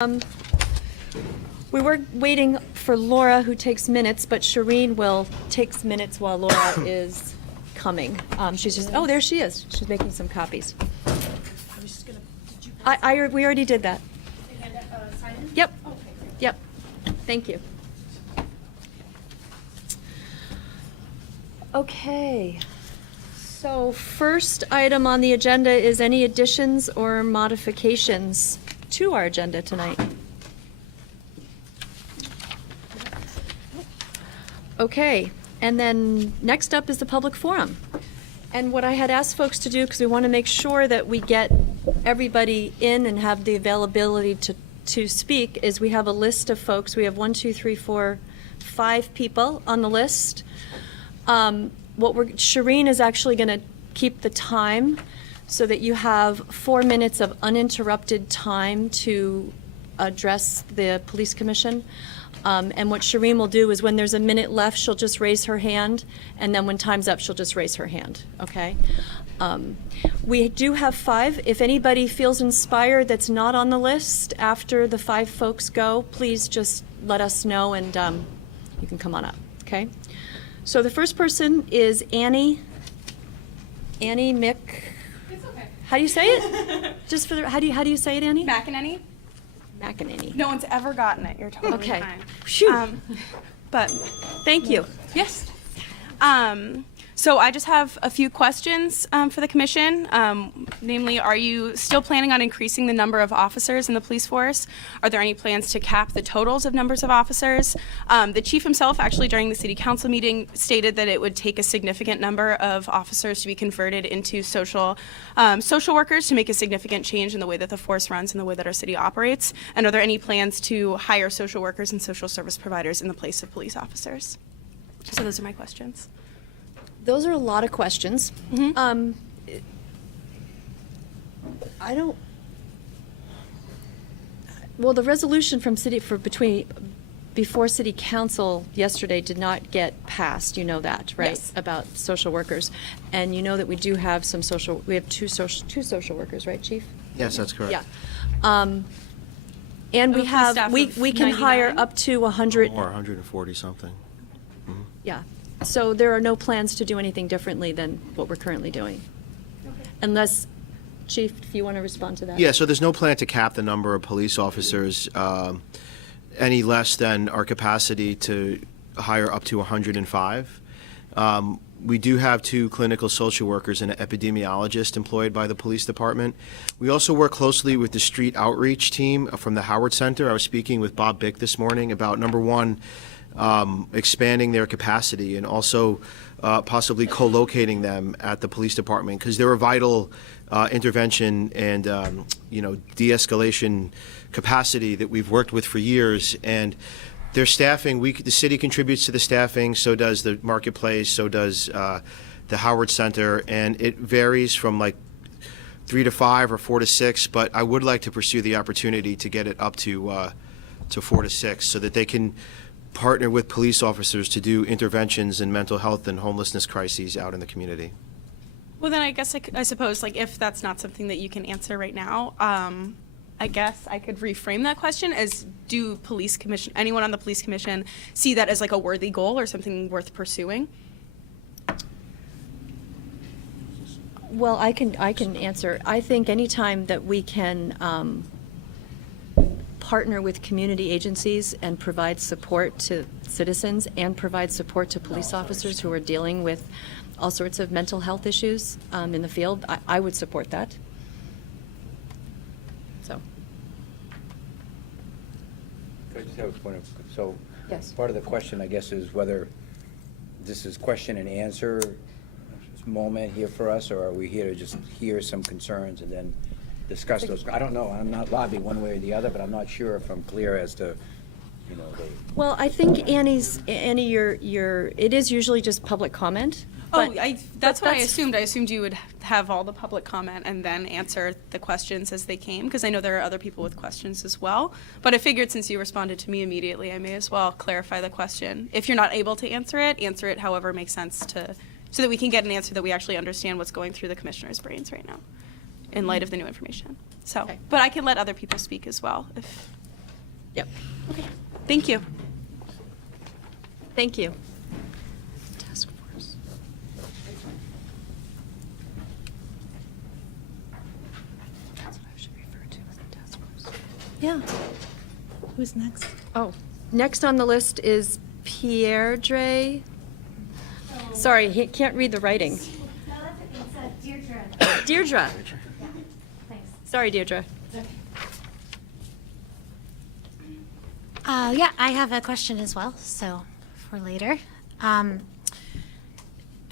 We were waiting for Laura, who takes minutes, but Shireen will take minutes while Laura is coming. She's just, oh, there she is. She's making some copies. I was just gonna, did you We already did that. sign in? Yep. Okay, great. Yep. Thank you. Okay. So first item on the agenda is any additions or modifications to our agenda tonight. Okay, and then next up is the public forum. And what I had asked folks to do, because we want to make sure that we get everybody in and have the availability to speak, is we have a list of folks. We have 5 people on the list. Shireen is actually going to keep the time so that you have 4 minutes of uninterrupted time to address the police commission. And what Shireen will do is when there's a minute left, she'll just raise her hand, and then when time's up, she'll just raise her hand, okay? We do have 5. If anybody feels inspired that's not on the list after the 5 folks go, please just let us know and you can come on up, okay? So the first person is Annie Mick. It's okay. How do you say it? Just for the, how do you say it, Annie? McEnany? McEnany. No one's ever gotten it. You're totally Okay. fine. Phew. But Thank you. yes. So I just have a few questions for the commission. Namely, are you still planning on increasing the number of officers in the police force? Are there any plans to cap the totals of numbers of officers? The chief himself, actually during the city council meeting, stated that it would take a significant number of officers to be converted into social workers to make a significant change in the way that the force runs and the way that our city operates. And are there any plans to hire social workers and social service providers in the place of police officers? So those are my questions. Those are a lot of questions. Well, the resolution from before city council yesterday did not get passed, you know that, right? Yes. About social workers. And you know that we do have we have two social workers, right, Chief? Yes, that's correct. Yeah. And we Of a have, staff we of can hire 99? up to 100. Or 140 something. Yeah, so there are no plans to do anything differently than what we're currently doing. Unless, Chief, if you want to respond to that. Yeah, so there's no plan to cap the number of police officers any less than our capacity to hire up to 105. We do have 2 clinical social workers and an epidemiologist employed by the police department. We also work closely with the street outreach team from the Howard Center. I was speaking with Bob Bick this morning about, number one, expanding their capacity and also possibly co-locating them at the police department, because they're a vital intervention and de-escalation capacity that we've worked with for years. And their staffing, the city contributes to the staffing, so does the marketplace, so does the Howard Center, and it varies from like 3 to 5 or 4 to 6, but I would like to pursue the opportunity to get it up to 4 to 6 so that they can partner with police officers to do interventions in mental health and homelessness crises out in the community. Well, then I suppose, like, if that's not something that you can answer right now, I guess I could reframe that question as, do anyone on the police commission see that as like a worthy goal or something worth pursuing? Well, I can answer. I think anytime that we can partner with community agencies and provide support to citizens and provide support to police officers who are dealing with all sorts of mental health issues in the field, I would support that. So. Could I just have a point of, so Yes. part of the question, I guess, is whether this is question and answer moment here for us, or are we here to just hear some concerns and then discuss those? I don't know. I'm not lobbying one way or the other, but I'm not sure if I'm clear as to, Well, I think Annie, it is usually just public comment. Oh, but- that's what I that's- assumed. I assumed you would have all the public comment and then answer the questions as they came, because I know there are other people with questions as well. But I figured since you responded to me immediately, I may as well clarify the question. If you're not able to answer it however makes sense so that we can get an answer that we actually understand what's going through the commissioner's brains right now in light of the new information. So, Okay. but I can let other people speak as well if Yep. Thank you. Thank you. Task force. That's what I should refer to as the task force. Yeah. Who's next? Oh, next on the list is Pierre Dre. Sorry, he can't read the writing. No, that's okay. It's Deirdre. Deirdre. Thanks. Sorry, Deirdre. Yeah, I have a question as well, so for later.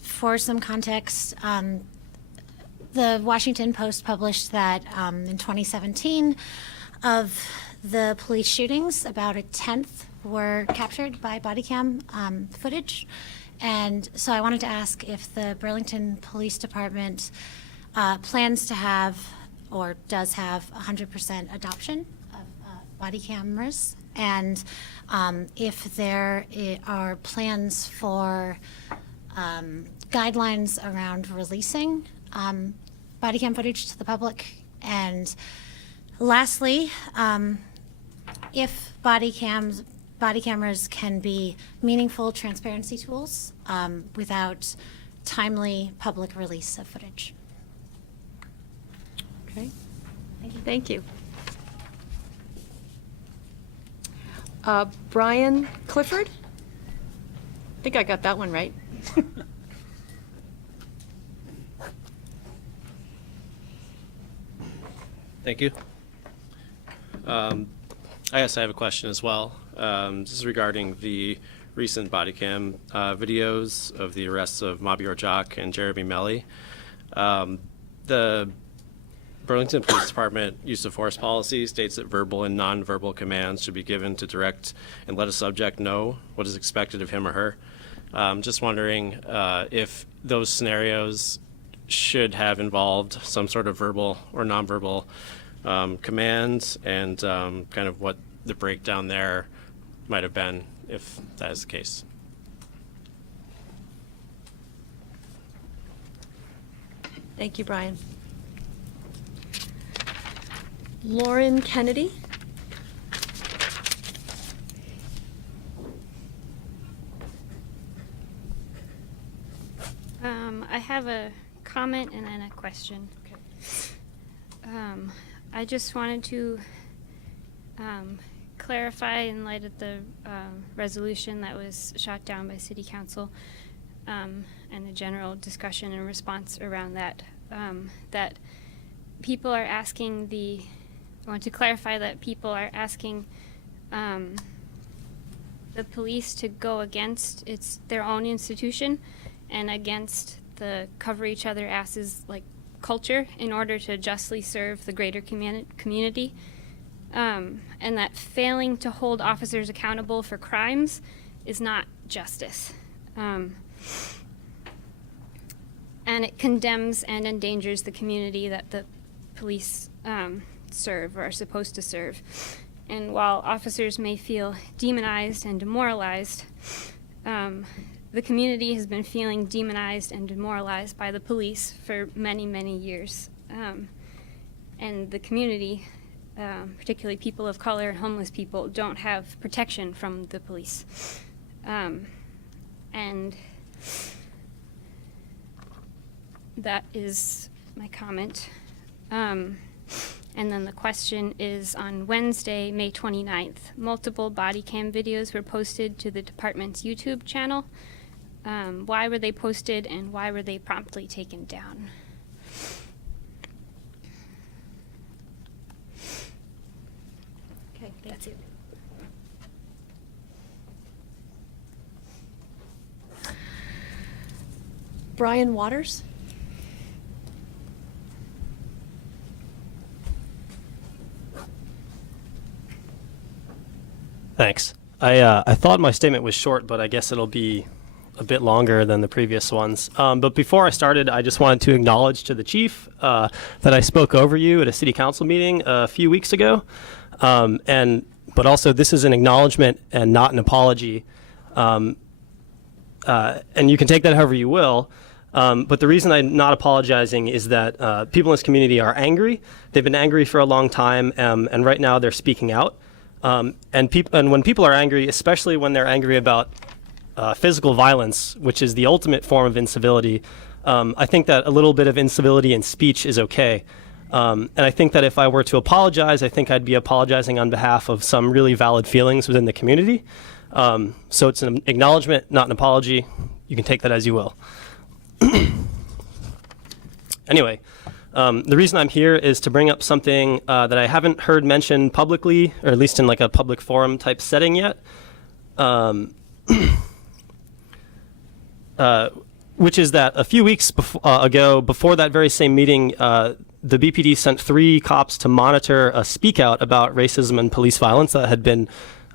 For some context, the Washington Post published that in 2017, of the police shootings, about a tenth were captured by body cam footage. And so I wanted to ask if the Burlington Police Department plans to have or does have 100% adoption of body cameras, and if there are plans for guidelines around releasing body cam footage to the public. And lastly, if body cameras can be meaningful transparency tools without timely public release of footage. Okay. Thank you. Brian Clifford? I think I got that one right. Thank you. I guess I have a question as well. This is regarding the recent body cam videos of the arrests of Mabior Jock and Jeremy Melly. The Burlington Police Department use of force policy states that verbal and nonverbal commands should be given to direct and let a subject know what is expected of him or her. Just wondering if those scenarios should have involved some sort of verbal or nonverbal commands, and kind of what the breakdown there might have been if that is the case. Thank you, Brian. Lauren Kennedy? I have a comment and then a question. I just wanted to clarify in light of the resolution that was shot down by City Council and a general discussion and response around that, that people are asking I want to clarify that people are asking the police to go against their own institution and against the cover each other asses like culture in order to justly serve the greater community, and that failing to hold officers accountable for crimes is not justice, and it condemns and endangers the community that the police serve or are supposed to serve. And while officers may feel demonized and demoralized, the community has been feeling demonized and demoralized by the police for many, many years. And the community, particularly people of color and homeless people, don't have protection from the police. And that is my comment. And then the question is, on Wednesday, May 29th, multiple body cam videos were posted to the department's YouTube channel. Why were they posted and why were they promptly taken down? Okay, thank you. Brian Waters? Thanks. I thought my statement was short, but I guess it'll be a bit longer than the previous ones. But before I started, I just wanted to acknowledge to the chief that I spoke over you at a city council meeting a few weeks ago. But also, this is an acknowledgement and not an apology. And you can take that however you will. But the reason I'm not apologizing is that people in this community are angry. They've been angry for a long time, and right now they're speaking out. And when people are angry, especially when they're angry about physical violence, which is the ultimate form of incivility, I think that a little bit of incivility in speech is okay. And I think that if I were to apologize, I think I'd be apologizing on behalf of some really valid feelings within the community. So it's an acknowledgement, not an apology. You can take that as you will. Anyway, the reason I'm here is to bring up something that I haven't heard mentioned publicly, or at least in like a public forum type setting yet, which is that a few weeks ago, before that very same meeting, the BPD sent 3 cops to monitor a speak out about racism and police violence that had been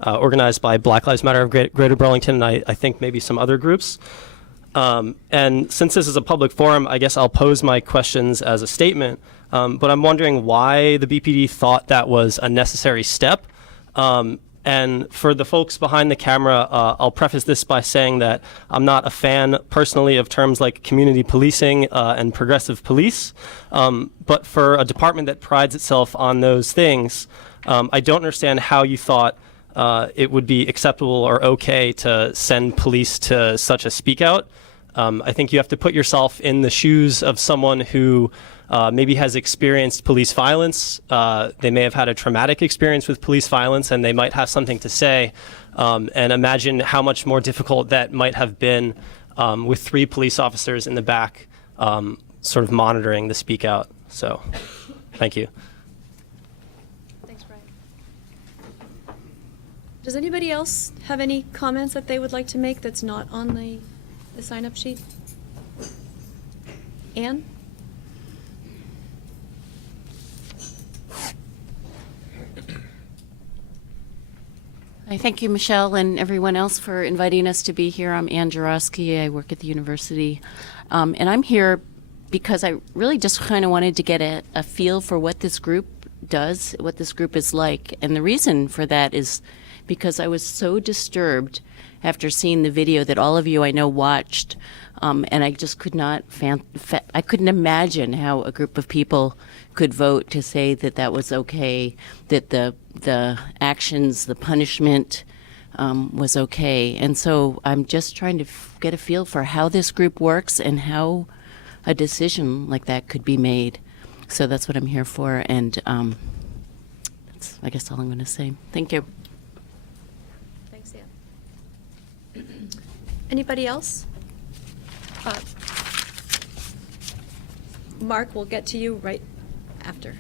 organized by Black Lives Matter of Greater Burlington, and I think maybe some other groups. And since this is a public forum, I guess I'll pose my questions as a statement. But I'm wondering why the BPD thought that was a necessary step. And for the folks behind the camera, I'll preface this by saying that I'm not a fan personally of terms like community policing and progressive police. But for a department that prides itself on those things, I don't understand how you thought it would be acceptable or okay to send police to such a speak out. I think you have to put yourself in the shoes of someone who maybe has experienced police violence. They may have had a traumatic experience with police violence, and they might have something to say. And imagine how much more difficult that might have been with 3 police officers in the back sort of monitoring the speak out. So, thank you. Thanks, Brian. Does anybody else have any comments that they would like to make that's not on the sign-up sheet? Anne? I thank you, Michelle, and everyone else for inviting us to be here. I'm Ann Jarosky. I work at the university. And I'm here because I really just kind of wanted to get a feel for what this group does, what this group is like. And the reason for that is because I was so disturbed after seeing the video that all of you I know watched. And I just could not, I couldn't imagine how a group of people could vote to say that that was okay, that the actions, the punishment was okay. And so I'm just trying to get a feel for how this group works and how a decision like that could be made. So that's what I'm here for, and that's, I guess, all I'm going to say. Thank you. Thanks, Anne. Anybody else? Mark, we'll get to you right after.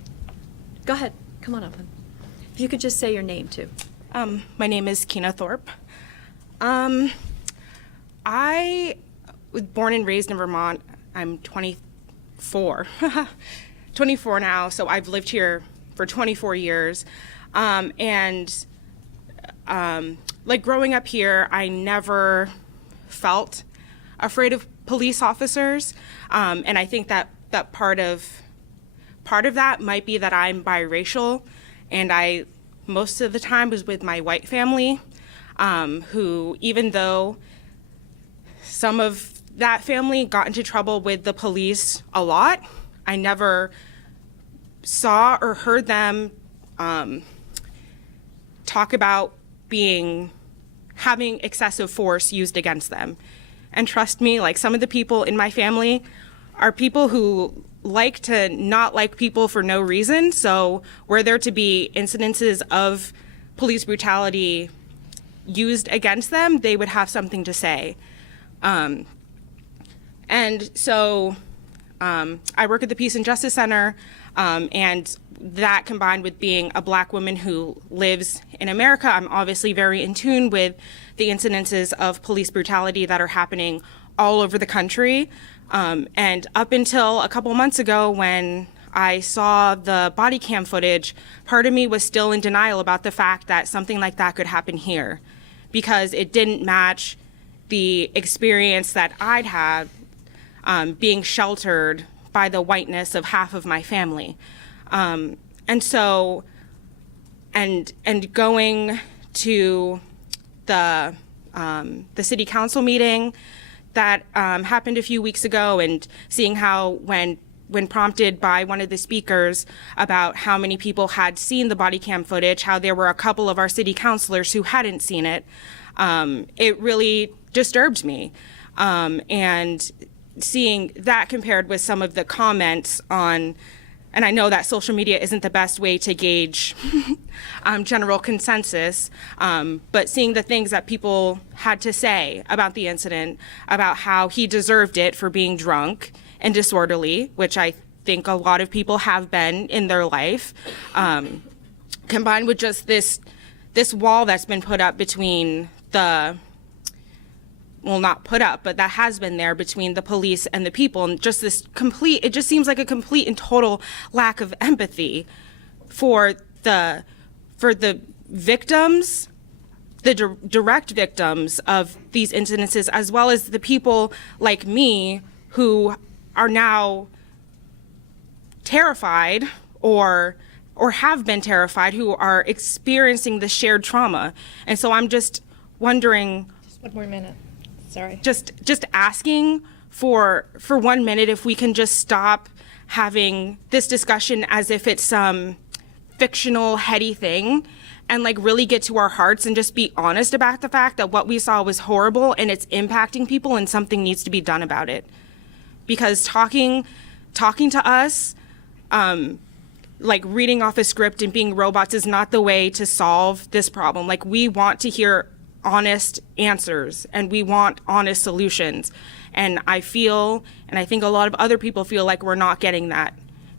Go ahead. Come on up. If you could just say your name, too. My name is Keena Thorpe. I was born and raised in Vermont. I'm 24. 24 now, so I've lived here for 24 years. And like growing up here, I never felt afraid of police officers. And I think that part of that might be that I'm biracial, and I most of the time was with my white family, who, even though some of that family got into trouble with the police a lot, I never saw or heard them talk about having excessive force used against them. And trust me, like, some of the people in my family are people who like to not like people for no reason. So were there to be incidences of police brutality used against them, they would have something to say. And so I work at the Peace and Justice Center, and that combined with being a Black woman who lives in America, I'm obviously very in tune with the incidences of police brutality that are happening all over the country. And up until a couple months ago, when I saw the body cam footage, part of me was still in denial about the fact that something like that could happen here, because it didn't match the experience that I'd had being sheltered by the whiteness of half of my family. And so, and going to the city council meeting that happened a few weeks ago, and seeing how when when prompted by one of the speakers about how many people had seen the body cam footage, how there were a couple of our city councilors who hadn't seen it, it really disturbed me. And seeing that compared with some of the comments on, and I know that social media isn't the best way to gauge general consensus, but seeing the things that people had to say about the incident, about how he deserved it for being drunk and disorderly, which I think a lot of people have been in their life, combined with just this wall that's been put up between not put up, but that has been there between the police and the people, and just it just seems like a complete and total lack of empathy for the victims, the direct victims of these incidences, as well as the people like me who are now terrified or have been terrified, who are experiencing the shared trauma. And so I'm just wondering, Just 1 more minute. Sorry. just asking for 1 minute if we can just stop having this discussion as if it's some fictional heady thing, and like really get to our hearts and just be honest about the fact that what we saw was horrible and it's impacting people and something needs to be done about it. Because talking to us, like reading off a script and being robots is not the way to solve this problem. Like, we want to hear honest answers and we want honest solutions. And I feel, and I think a lot of other people feel, like we're not getting that,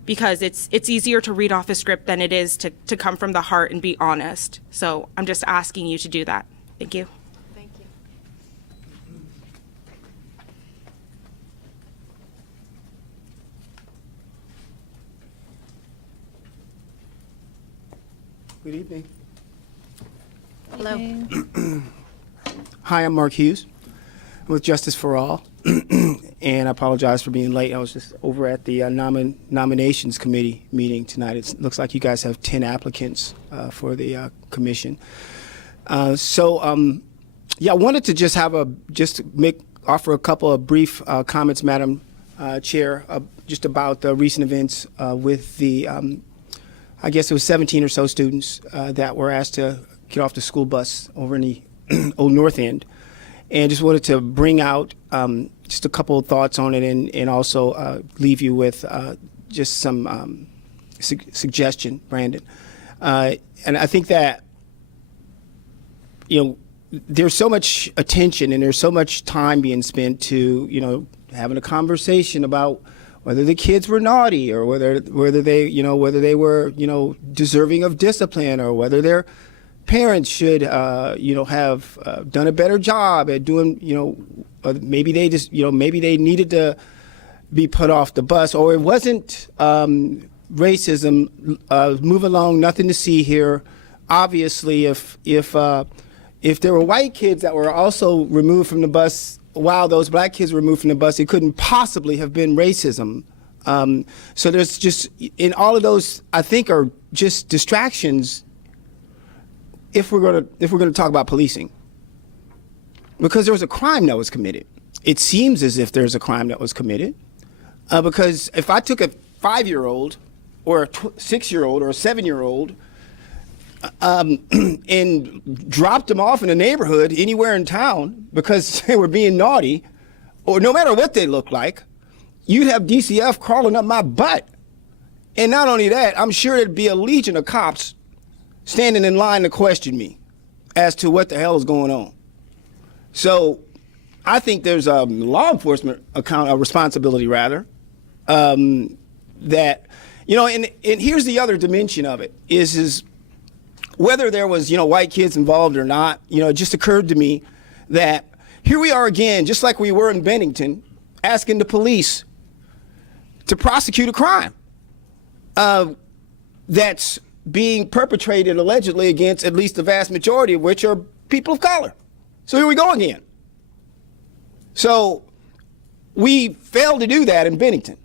because it's easier to read off a script than it is to come from the heart and be honest. So I'm just asking you to do that. Thank you. Thank you. Good evening. Hello. Hi, I'm Mark Hughes. I'm with Justice for All, and I apologize for being late. I was just over at the nominations committee meeting tonight. It looks like you guys have 10 applicants for the commission. Yeah, I wanted to just offer a couple of brief comments, Madam Chair, just about the recent events with the, I guess it was 17 or so students that were asked to get off the school bus over in the Old North End. And just wanted to bring out just a couple of thoughts on it, and also leave you with just some suggestion, Brandon. And I think that, there's so much attention and there's so much time being spent to, having a conversation about whether the kids were naughty, or whether they were, deserving of discipline, or whether their parents should, have done a better job at doing, maybe they just, maybe they needed to be put off the bus, or it wasn't racism. Move along, nothing to see here. Obviously, if there were white kids that were also removed from the bus while those black kids were removed from the bus, it couldn't possibly have been racism. So there's just, in all of those, I think, are just distractions if we're going to talk about policing, because there was a crime that was committed. It seems as if there's a crime that was committed, because if I took a 5-year-old or a 6-year-old or a 7-year-old and dropped them off in a neighborhood anywhere in town because they were being naughty, or no matter what they look like, you'd have DCF crawling up my butt. And not only that, I'm sure there'd be a legion of cops standing in line to question me as to what the hell is going on. So I think there's a law enforcement responsibility, rather, that, and here's the other dimension of it, is whether there was, white kids involved or not. It just occurred to me that here we are again, just like we were in Bennington, asking the police to prosecute a crime that's being perpetrated allegedly against at least the vast majority of which are people of color. So here we go again. So we failed to do that in Bennington.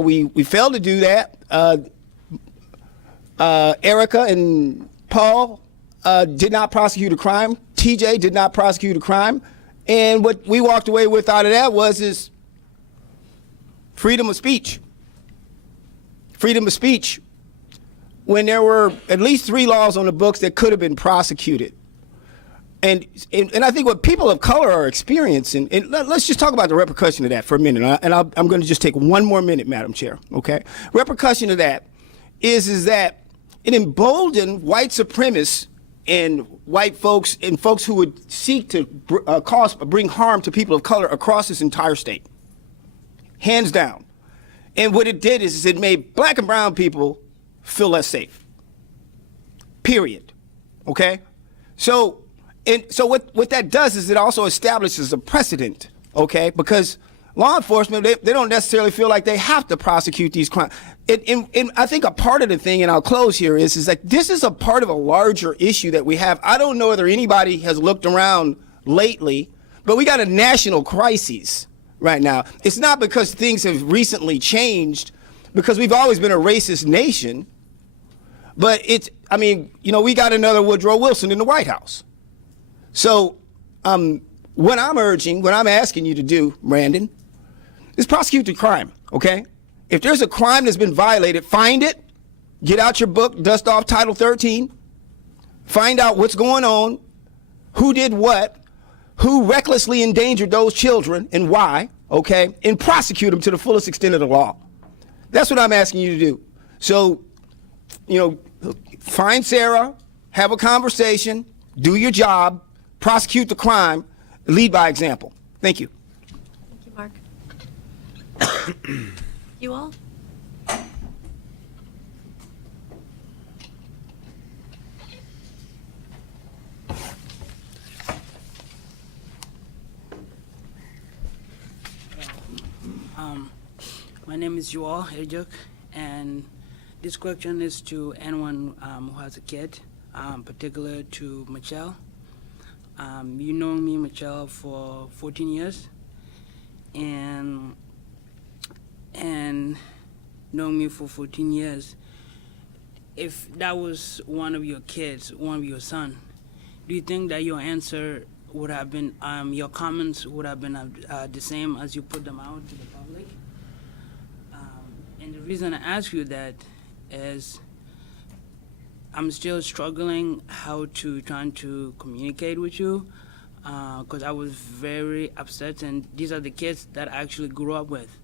We failed to do that. Erica and Paul did not prosecute a crime. TJ did not prosecute a crime. And what we walked away with out of that was freedom of speech. Freedom of speech. When there were at least 3 laws on the books that could have been prosecuted. And I think what people of color are experiencing, and let's just talk about the repercussion of that for a minute. I'm going to just take 1 more minute, Madam Chair, okay? Repercussion of that is that it emboldened white supremacists and white folks and folks who would seek to bring harm to people of color across this entire state. Hands down. And what it did is it made black and brown people feel less safe. Period. Okay? So what that does is it also establishes a precedent, okay? Because law enforcement, they don't necessarily feel like they have to prosecute these crimes. And I think a part of the thing, and I'll close here, is like this is a part of a larger issue that we have. I don't know whether anybody has looked around lately, but we got a national crisis right now. It's not because things have recently changed, because we've always been a racist nation, but we got another Woodrow Wilson in the White House. So what I'm asking you to do, Brandon, is prosecute the crime, okay? If there's a crime that's been violated, find it, get out your book, dust off Title 13, find out what's going on, who did what, who recklessly endangered those children and why, okay, and prosecute them to the fullest extent of the law. That's what I'm asking you to do. So, find Sarah, have a conversation, do your job, prosecute the crime, lead by example. Thank you. Thank you, Mark. You all? My name is Joel Ejok, and this question is to anyone who has a kid, particular to Michelle. You know me, Michelle, for 14 years, and knowing me for 14 years, if that was one of your kids, one of your son, do you think that your answer would have been, your comments would have been the same as you put them out to the public? And the reason I ask you that is I'm still struggling how to trying to communicate with you, because I was very upset, and these are the kids that I actually grew up with.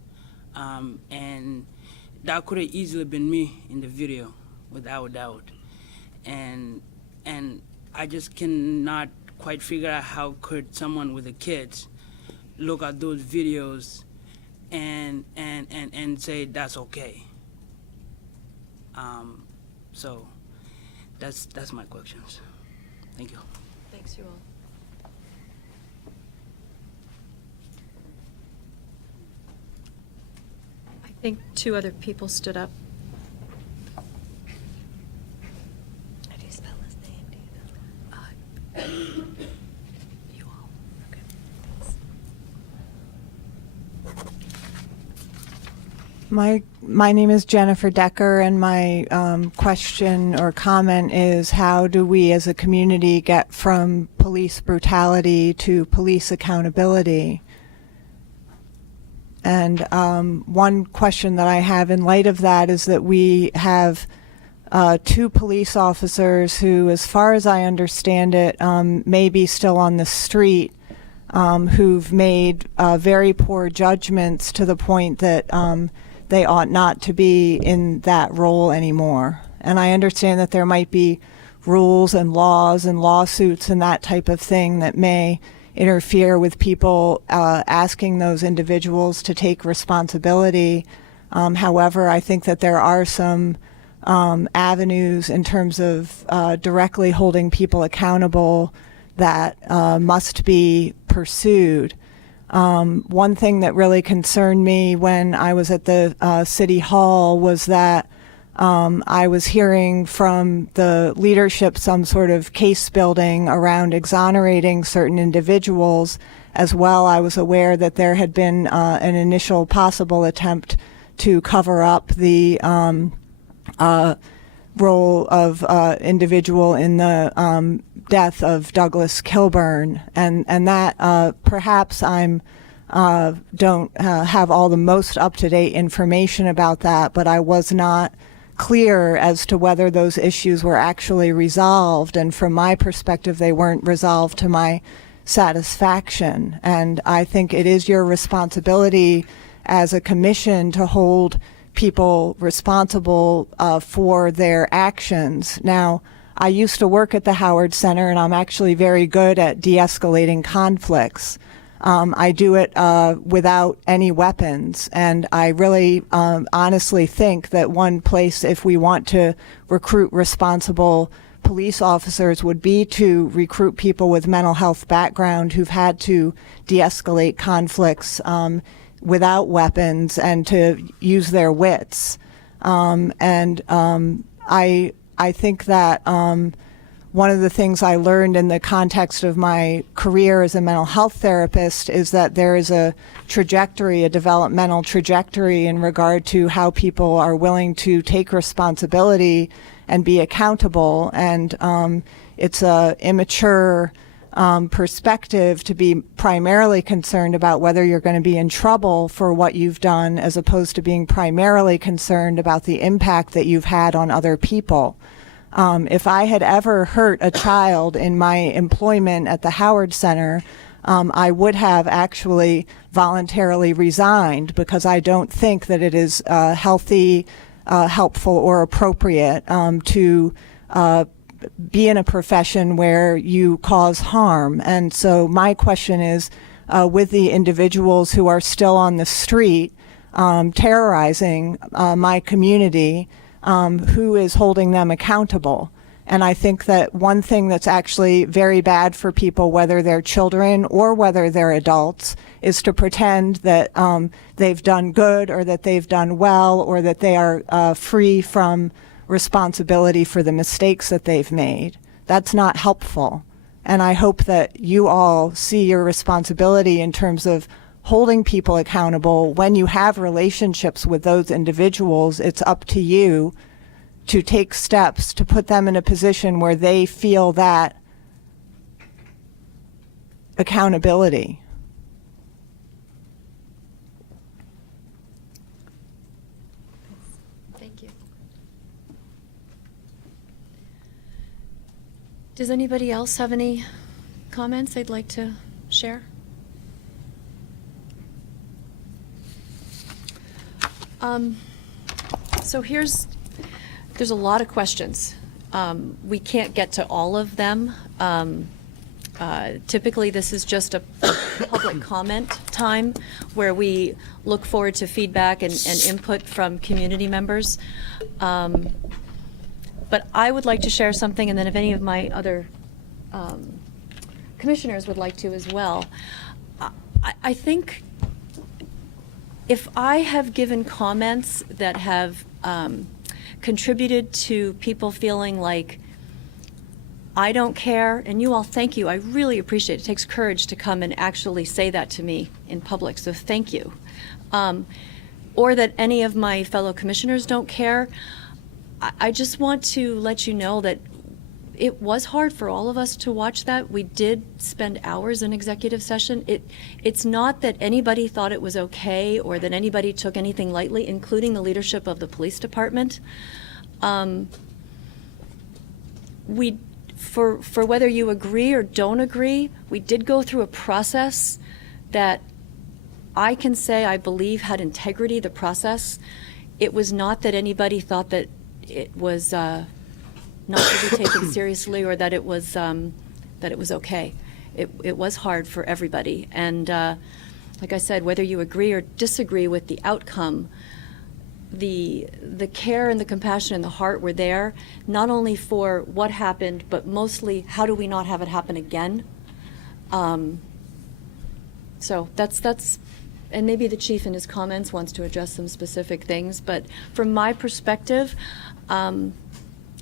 And that could have easily been me in the video, without a doubt. And I just cannot quite figure out how could someone with the kids look at those videos and say that's okay. So that's my questions. Thank you. Thanks, you all. I think 2 other people stood up. How do you spell his name? Do you know? You all. Okay. My name is Jennifer Decker, and my question or comment is, how do we as a community get from police brutality to police accountability? And one question that I have in light of that is that we have 2 police officers who, as far as I understand it, may be still on the street, who've made very poor judgments to the point that they ought not to be in that role anymore. And I understand that there might be rules and laws and lawsuits and that type of thing that may interfere with people asking those individuals to take responsibility. However, I think that there are some avenues in terms of directly holding people accountable that must be pursued. One thing that really concerned me when I was at the City Hall was that I was hearing from the leadership some sort of case building around exonerating certain individuals. As well, I was aware that there had been an initial possible attempt to cover up the role of individual in the death of Douglas Kilburn, and that perhaps I'm don't have all the most up-to-date information about that, but I was not clear as to whether those issues were actually resolved. And from my perspective, they weren't resolved to my satisfaction. And I think it is your responsibility as a commission to hold people responsible for their actions. Now, I used to work at the Howard Center, and I'm actually very good at de-escalating conflicts. I do it without any weapons, and I really honestly think that one place, if we want to recruit responsible police officers, would be to recruit people with mental health background who've had to de-escalate conflicts without weapons and to use their wits. I think that one of the things I learned in the context of my career as a mental health therapist is that there is a trajectory, a developmental trajectory in regard to how people are willing to take responsibility and be accountable. And it's a immature perspective to be primarily concerned about whether you're going to be in trouble for what you've done, as opposed to being primarily concerned about the impact that you've had on other people. If I had ever hurt a child in my employment at the Howard Center, I would have actually voluntarily resigned, because I don't think that it is healthy, helpful, or appropriate to be in a profession where you cause harm. And so my question is, with the individuals who are still on the street terrorizing my community, who is holding them accountable? And I think that one thing that's actually very bad for people, whether they're children or whether they're adults, is to pretend that they've done good, or that they've done well, or that they are free from responsibility for the mistakes that they've made. That's not helpful. And I hope that you all see your responsibility in terms of holding people accountable. When you have relationships with those individuals, it's up to you to take steps to put them in a position where they feel that accountability. Thank you. Does anybody else have any comments they'd like to share? So there's a lot of questions. We can't get to all of them. Typically, this is just a public comment time where we look forward to feedback and input from community members. But I would like to share something, and then if any of my other commissioners would like to as well. I think if I have given comments that have contributed to people feeling like I don't care, and you all, thank you. I really appreciate it. It takes courage to come and actually say that to me in public, so thank you. Or that any of my fellow commissioners don't care. I just want to let you know that it was hard for all of us to watch that. We did spend hours in executive session. It's not that anybody thought it was okay or that anybody took anything lightly, including the leadership of the police department. For whether you agree or don't agree, we did go through a process that I can say I believe had integrity, the process. It was not that anybody thought that it was not to be taken seriously, or that it was okay. It was hard for everybody, and like I said, whether you agree or disagree with the outcome, the care and the compassion and the heart were there, not only for what happened, but mostly how do we not have it happen again. So that's, and maybe the chief in his comments wants to address some specific things, but from my perspective.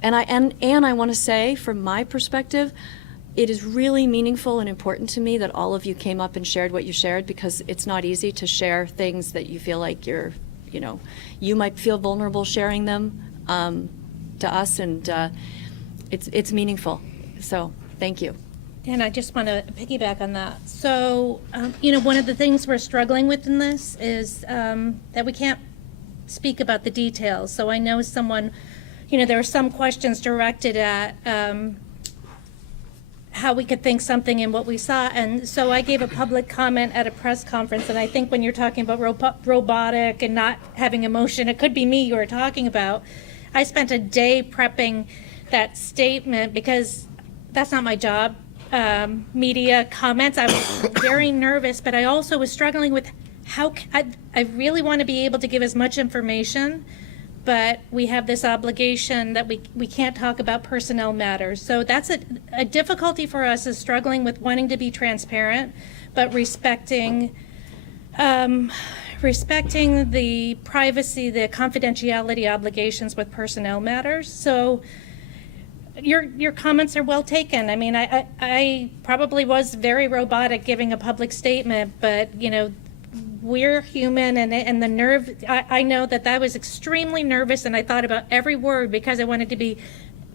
And I want to say, from my perspective, it is really meaningful and important to me that all of you came up and shared what you shared, because it's not easy to share things that you feel like you might feel vulnerable sharing them to us, and it's meaningful. So thank you. And I just want to piggyback on that. So, one of the things we're struggling with in this is that we can't speak about the details. So I know there are some questions directed at how we could think something in what we saw. And so I gave a public comment at a press conference, and I think when you're talking about robotic and not having emotion, it could be me you were talking about. I spent a day prepping that statement because that's not my job. Media comments, I was very nervous, but I also was struggling with I really want to be able to give as much information, but we have this obligation that we can't talk about personnel matters. So that's a difficulty for us, is struggling with wanting to be transparent, but respecting the privacy, the confidentiality obligations with personnel matters. So your comments are well taken. I mean, I probably was very robotic giving a public statement, but we're human, and the nerve, I know that I was extremely nervous, and I thought about every word because I wanted to be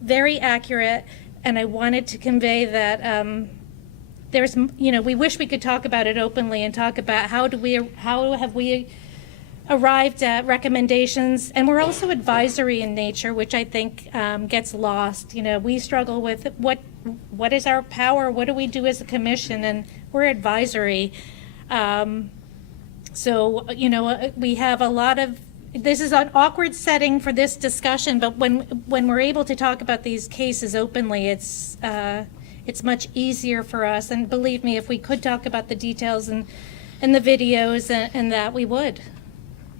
very accurate, and I wanted to convey that we wish we could talk about it openly and talk about how have we arrived at recommendations, and we're also advisory in nature, which I think gets lost. We struggle with what is our power, what do we do as a commission, and we're advisory. So, we have a lot of, this is an awkward setting for this discussion, but when we're able to talk about these cases openly, it's much easier for us. And believe me, if we could talk about the details and the videos and that, we would.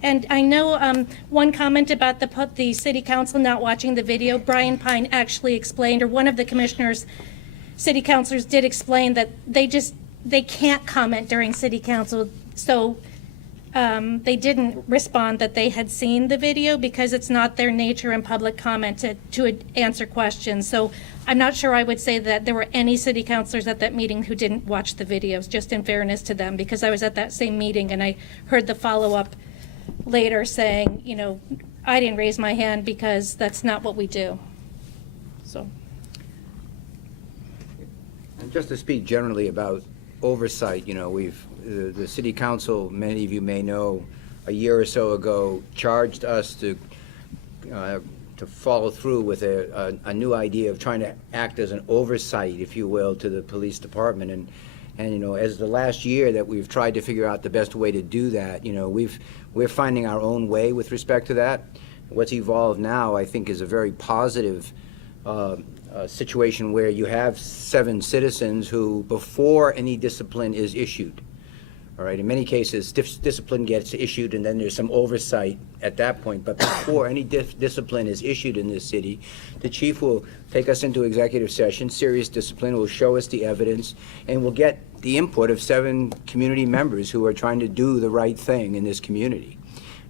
And I know one comment about the city council not watching the video, Brian Pine actually explained, or one of the commissioners, city councilors did explain that they can't comment during city council. So they didn't respond that they had seen the video because it's not their nature in public comment to answer questions. So I'm not sure I would say that there were any city councilors at that meeting who didn't watch the videos, just in fairness to them, because I was at that same meeting and I heard the follow-up later saying, I didn't raise my hand because that's not what we do. So. And just to speak generally about oversight, the city council, many of you may know, a year or so ago charged us to follow through with a new idea of trying to act as an oversight, if you will, to the police department. And as the last year that we've tried to figure out the best way to do that, we're finding our own way with respect to that. What's evolved now, I think, is a very positive situation where you have 7 citizens who, before any discipline is issued, all right, in many cases, discipline gets issued and then there's some oversight at that point. But before any discipline is issued in this city, the chief will take us into executive session, serious discipline, will show us the evidence, and we'll get the input of 7 community members who are trying to do the right thing in this community.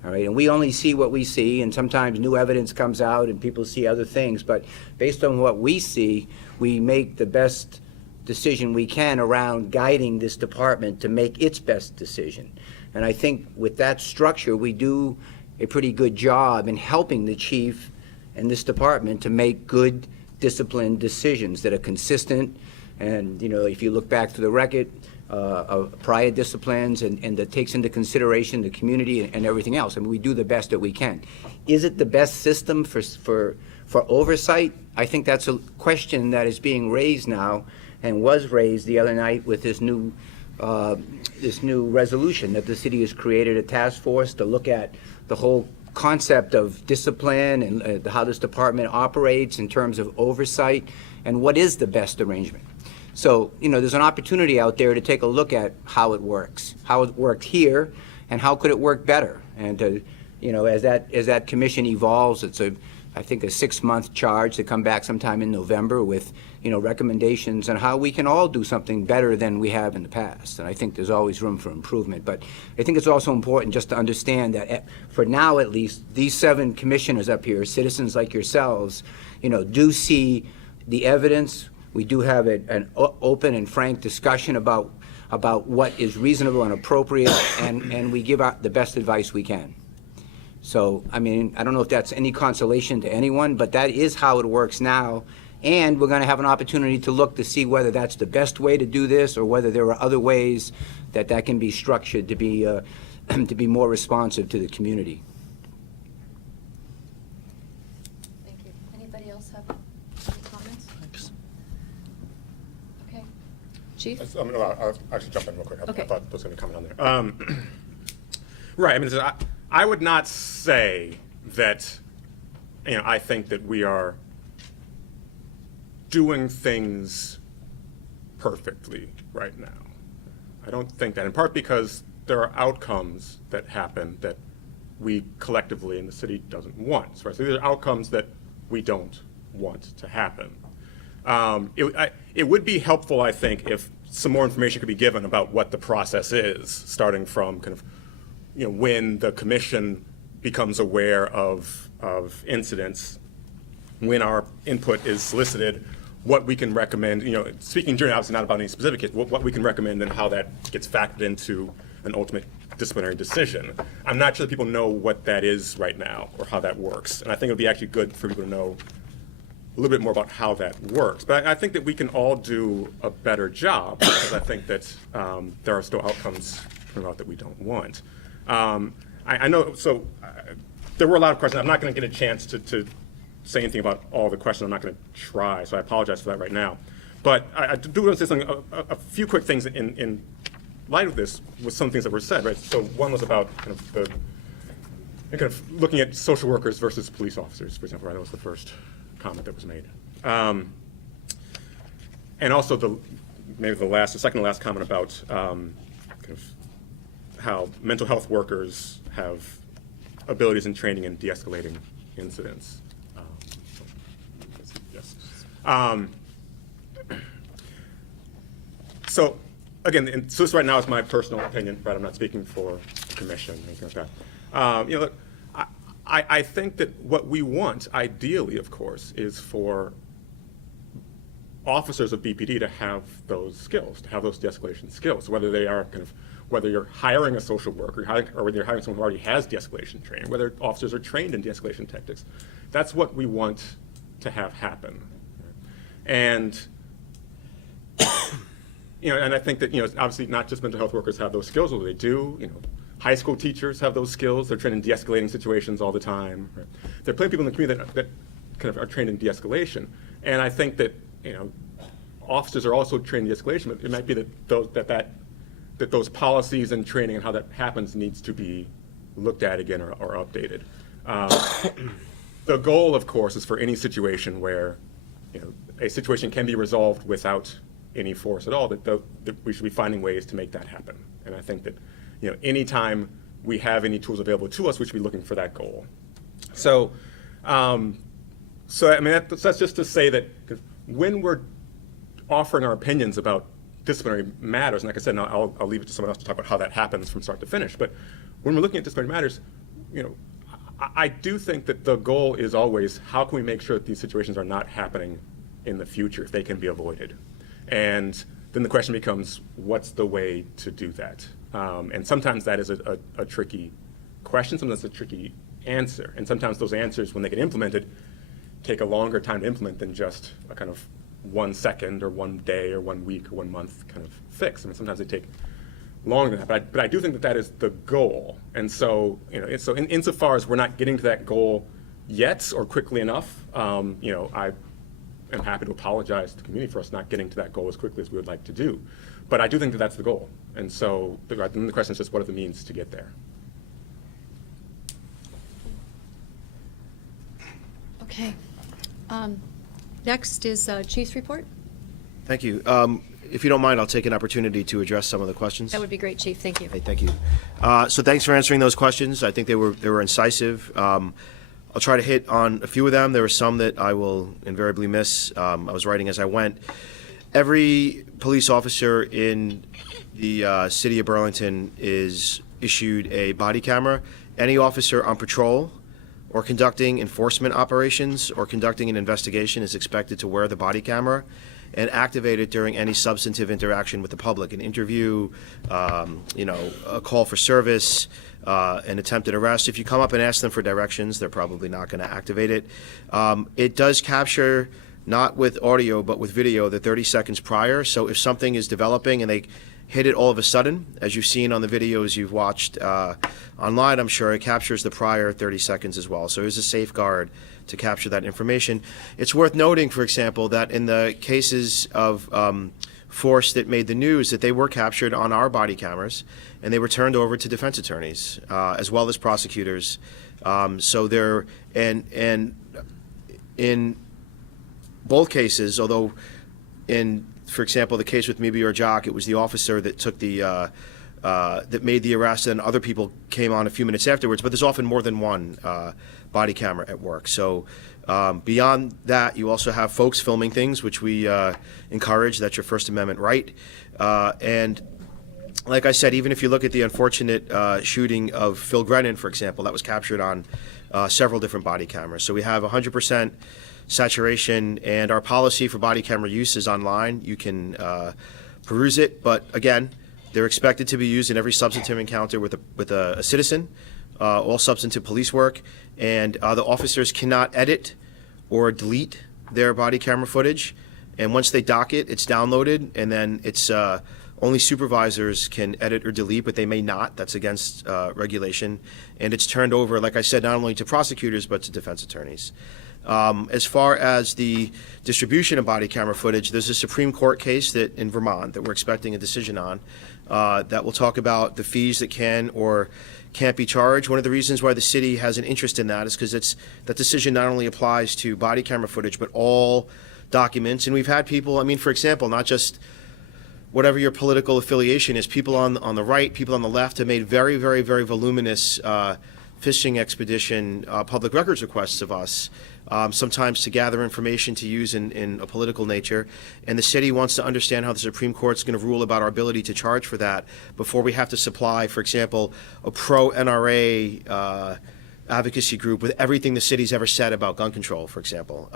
All right, and we only see what we see, and sometimes new evidence comes out and people see other things, but based on what we see, we make the best decision we can around guiding this department to make its best decision. And I think with that structure, we do a pretty good job in helping the chief and this department to make good disciplined decisions that are consistent. And if you look back to the record of prior disciplines and that takes into consideration the community and everything else, I mean, we do the best that we can. Is it the best system for oversight? I think that's a question that is being raised now, and was raised the other night with this new resolution that the city has created a task force to look at the whole concept of discipline and how this department operates in terms of oversight and what is the best arrangement. So, there's an opportunity out there to take a look at how it works, how it worked here, and how could it work better. And as that commission evolves, it's I think a 6-month charge to come back sometime in November with recommendations on how we can all do something better than we have in the past. And I think there's always room for improvement. But I think it's also important just to understand that for now at least, these 7 commissioners up here, citizens like yourselves, do see the evidence. We do have an open and frank discussion about what is reasonable and appropriate, and we give out the best advice we can. So, I mean, I don't know if that's any consolation to anyone, but that is how it works now, And we're going to have an opportunity to look to see whether that's the best way to do this or whether there are other ways that can be structured to be to be more responsive to the community. Thank you. Anybody else have any comments? Okay. Chief? I'll actually jump in real quick. Okay. I thought there was going to be a comment on there. Right. I mean, I would not say that, I think that we are doing things perfectly right now. I don't think that, in part because there are outcomes that happen that we collectively in the city doesn't want. Right? So these are outcomes that we don't want to happen. It would be helpful, I think, if some more information could be given about what the process is, starting from kind of, when the commission becomes aware of incidents, when our input is solicited, what we can recommend, speaking generally, obviously not about any specific case, what we can recommend and how that gets factored into an ultimate disciplinary decision. I'm not sure that people know what that is right now or how that works. And I think it would be actually good for people to know a little bit more about how that works. But I think that we can all do a better job because I think that there are still outcomes coming out that we don't want. I know, so there were a lot of questions. I'm not going to get a chance to say anything about all the questions. I'm not going to try, so I apologize for that right now. But I do want to say something, a few quick things in light of this with some things that were said, right? So one was about kind of looking at social workers versus police officers, for example, right? That was the first comment that was made. And also the second to last comment about kind of how mental health workers have abilities and training in de-escalating incidents. Yes. So again, so this right now is my personal opinion, right? I'm not speaking for the commission or anything like that. Look, I think that what we want, ideally, of course, is for officers of BPD to have those skills, to have those de-escalation skills, whether they are whether you're hiring a social worker or whether you're hiring someone who already has de-escalation training, whether officers are trained in de-escalation tactics. That's what we want to have happen. And and I think that obviously not just mental health workers have those skills, although they do. High school teachers have those skills. They're trained in de-escalating situations all the time. Right? There are plenty of people in the community that kind of are trained in de-escalation, and I think that officers are also trained in de-escalation. But it might be that those policies and training and how that happens needs to be looked at again or updated. The goal, of course, is for any situation where a situation can be resolved without any force at all, that we should be finding ways to make that happen. And I think that anytime we have any tools available to us, we should be looking for that goal. So, I mean, that's just to say that when we're offering our opinions about disciplinary matters, and like I said, now I'll leave it to someone else to talk about how that happens from start to finish. But when we're looking at disciplinary matters, I do think that the goal is always how can we make sure that these situations are not happening in the future if they can be avoided. And then the question becomes, what's the way to do that? And sometimes that is a tricky question, sometimes it's a tricky answer. And sometimes those answers, when they get implemented, take a longer time to implement than just a kind of 1 second or 1 day or 1 week or 1 month kind of fix. I mean, sometimes they take longer than that. But I do think that is the goal. And so, insofar as we're not getting to that goal yet or quickly enough, I am happy to apologize to the community for us not getting to that goal as quickly as we would like to do. But I do think that that's the goal. And so then the question is just what are the means to get there? Okay. Next is Chief's report. Thank you. If you don't mind, I'll take an opportunity to address some of the questions. That would be great, Chief. Thank you. Hey, thank you. So thanks for answering those questions. I think they were incisive. I'll try to hit on a few of them. There were some that I will invariably miss. I was writing as I went. Every police officer in the city of Burlington is issued a body camera. Any officer on patrol or conducting enforcement operations or conducting an investigation is expected to wear the body camera and activate it during any substantive interaction with the public, an interview, a call for service, an attempted arrest. If you come up and ask them for directions, they're probably not going to activate it. It does capture not with audio, but with video, the 30 seconds prior. So if something is developing and they hit it all of a sudden, as you've seen on the videos you've watched online, I'm sure, it captures the prior 30 seconds as well. So there's a safeguard to capture that information. It's worth noting, for example, that in the cases of force that made the news, that they were captured on our body cameras, and they were turned over to defense attorneys as well as prosecutors. So they're, and in both cases, although in, for example, the case with Mibi or Jock, it was the officer that took the that made the arrest, and other people came on a few minutes afterwards. But there's often more than one body camera at work. So beyond that, you also have folks filming things, which we encourage. That's your First Amendment right. And like I said, even if you look at the unfortunate shooting of Phil Grennan, for example, that was captured on several different body cameras. So we have 100% saturation, and our policy for body camera use is online. You can peruse it, but again, they're expected to be used in every substantive encounter with a citizen, all substantive police work, and the officers cannot edit or delete their body camera footage. And once they dock it, it's downloaded, and then it's only supervisors can edit or delete, but they may not. That's against regulation. And it's turned over, like I said, not only to prosecutors, but to defense attorneys. As far as the distribution of body camera footage, there's a Supreme Court case that in Vermont that we're expecting a decision on that will talk about the fees that can or can't be charged. One of the reasons why the city has an interest in that is because that decision not only applies to body camera footage, but all documents. And we've had people, I mean, for example, not just whatever your political affiliation is, people on the right, people on the left have made very, very, very voluminous fishing expedition public records requests of us, sometimes to gather information to use in a political nature. And the city wants to understand how the Supreme Court's going to rule about our ability to charge for that before we have to supply, for example, a pro-NRA advocacy group with everything the city's ever said about gun control, for example.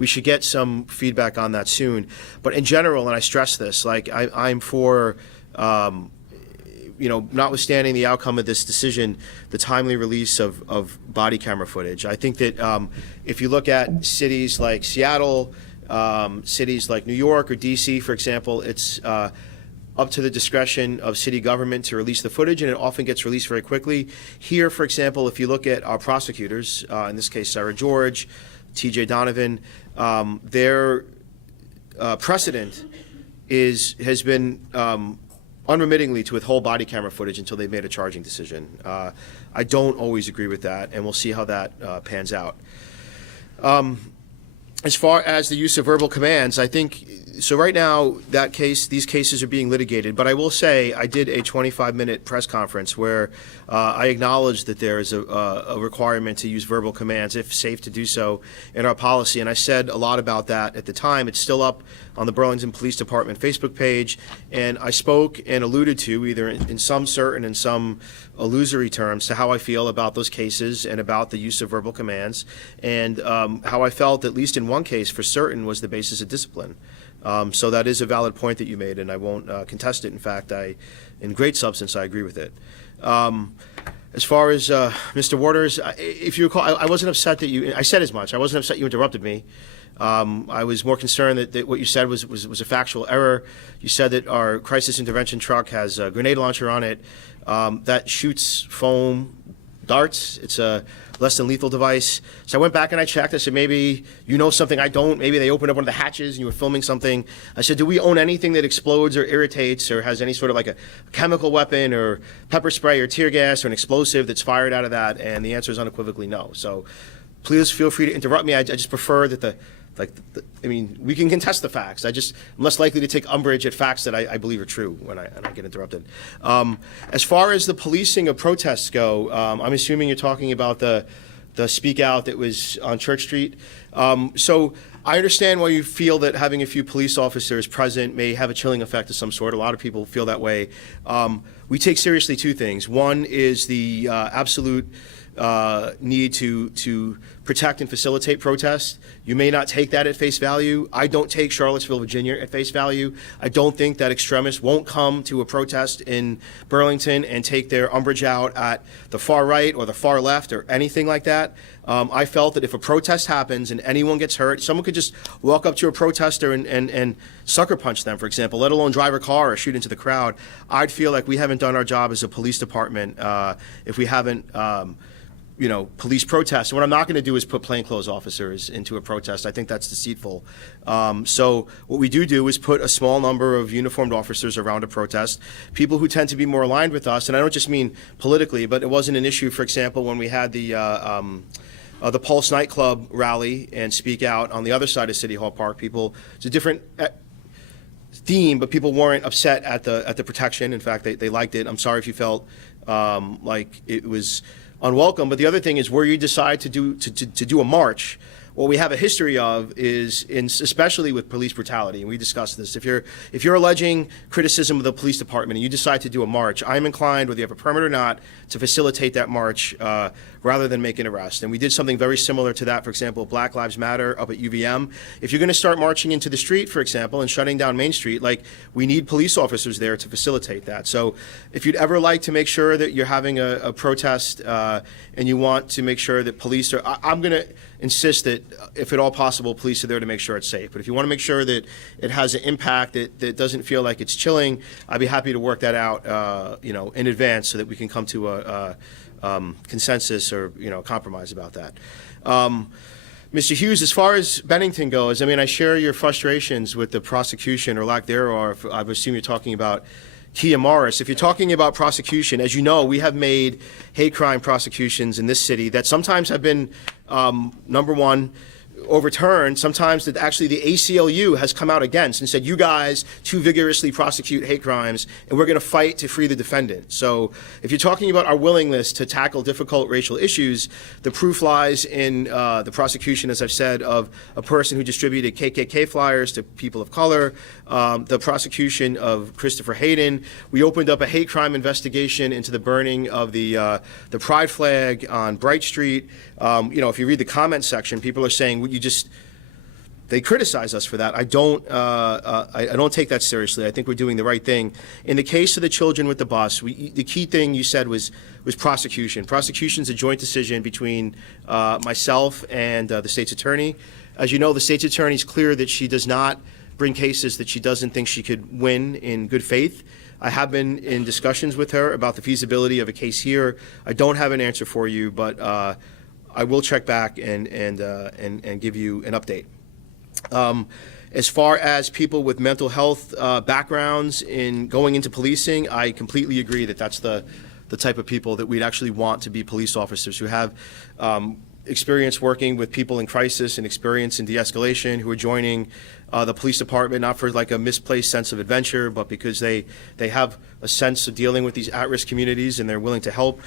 We should get some feedback on that soon. But in general, and I stress this, like I'm for, notwithstanding the outcome of this decision, the timely release of body camera footage. I think that if you look at cities like Seattle, cities like New York or DC, for example, it's up to the discretion of city government to release the footage, and it often gets released very quickly. Here, for example, if you look at our prosecutors, in this case Sarah George, TJ Donovan, their precedent has been unremittingly to withhold body camera footage until they've made a charging decision. I don't always agree with that, and we'll see how that pans out. As far as the use of verbal commands, I think, so right now, these cases are being litigated, but I will say I did a 25-minute press conference where I acknowledged that there is a requirement to use verbal commands, if safe to do so, in our policy, and I said a lot about that at the time. It's still up on the Burlington Police Department Facebook page, and I spoke and alluded to, either in some certain and some illusory terms, to how I feel about those cases and about the use of verbal commands, and how I felt, at least in one case for certain, was the basis of discipline. So that is a valid point that you made, and I won't contest it. In fact, in great substance, I agree with it. As far as Mr. Waters, if you recall, I wasn't upset that I said as much. I wasn't upset you interrupted me. I was more concerned that what you said was a factual error. You said that our crisis intervention truck has a grenade launcher on it that shoots foam darts. It's a less than lethal device. So I went back and I checked. I said, maybe you know something I don't. Maybe they opened up one of the hatches and you were filming something. I said, do we own anything that explodes or irritates or has any sort of like a chemical weapon or pepper spray or tear gas or an explosive that's fired out of that? And the answer is unequivocally no. So please feel free to interrupt me. I just prefer that we can contest the facts. I'm less likely to take umbrage at facts that I believe are true when I get interrupted. As far as the policing of protests go, I'm assuming you're talking about the speak out that was on Church Street. So I understand why you feel that having a few police officers present may have a chilling effect of some sort. A lot of people feel that way. We take seriously two things. One is the absolute need to protect and facilitate protests. You may not take that at face value. I don't take Charlottesville, Virginia at face value. I don't think that extremists won't come to a protest in Burlington and take their umbrage out at the far right or the far left or anything like that. I felt that if a protest happens and anyone gets hurt, someone could just walk up to a protester and sucker punch them, for example, let alone drive a car or shoot into the crowd. I'd feel like we haven't done our job as a police department if we haven't police protests. And what I'm not going to do is put plainclothes officers into a protest. I think that's deceitful. So what we do is put a small number of uniformed officers around a protest, people who tend to be more aligned with us. And I don't just mean politically, but it wasn't an issue, for example, when we had the Pulse nightclub rally and speak out on the other side of City Hall Park. It's a different theme, but people weren't upset at the protection. In fact, they liked it. I'm sorry if you felt like it was unwelcome. But the other thing is, where you decide to do a march, what we have a history of is, especially with police brutality, and we discussed this, if you're alleging criticism of the police department and you decide to do a march, I'm inclined, whether you have a permit or not, to facilitate that march rather than make an arrest. And we did something very similar to that, for example, Black Lives Matter up at UVM. If you're going to start marching into the street, for example, and shutting down Main Street, we need police officers there to facilitate that. So if you'd ever like to make sure that you're having a protest and you want to make sure that police are, I'm going to insist that, if at all possible, police are there to make sure it's safe. But if you want to make sure that it has an impact that doesn't feel like it's chilling, I'd be happy to work that out, in advance so that we can come to a consensus or, compromise about that. Mr. Hughes, as far as Bennington goes, I share your frustrations with the prosecution or lack thereof. I assume you're talking about Kia Morris. If you're talking about prosecution, as you know, we have made hate crime prosecutions in this city that sometimes have been, number one, overturned. Sometimes that actually the ACLU has come out against and said, you guys too vigorously prosecute hate crimes, and we're going to fight to free the defendant. So if you're talking about our willingness to tackle difficult racial issues, the proof lies in the prosecution, as I've said, of a person who distributed KKK flyers to people of color, the prosecution of Christopher Hayden. We opened up a hate crime investigation into the burning of the pride flag on Bright Street. If you read the comment section, people are saying, they criticize us for that. I don't take that seriously. I think we're doing the right thing. In the case of the children with the bus, the key thing you said was prosecution. Prosecution is a joint decision between myself and the state's attorney. As you know, the state's attorney is clear that she does not bring cases that she doesn't think she could win in good faith. I have been in discussions with her about the feasibility of a case here. I don't have an answer for you, but I will check back and give you an update. As far as people with mental health backgrounds in going into policing, I completely agree that that's the type of people that we'd actually want to be police officers, who have experience working with people in crisis and experience in de-escalation, who are joining the police department not for a misplaced sense of adventure, but because they have a sense of dealing with these at-risk communities and they're willing to help.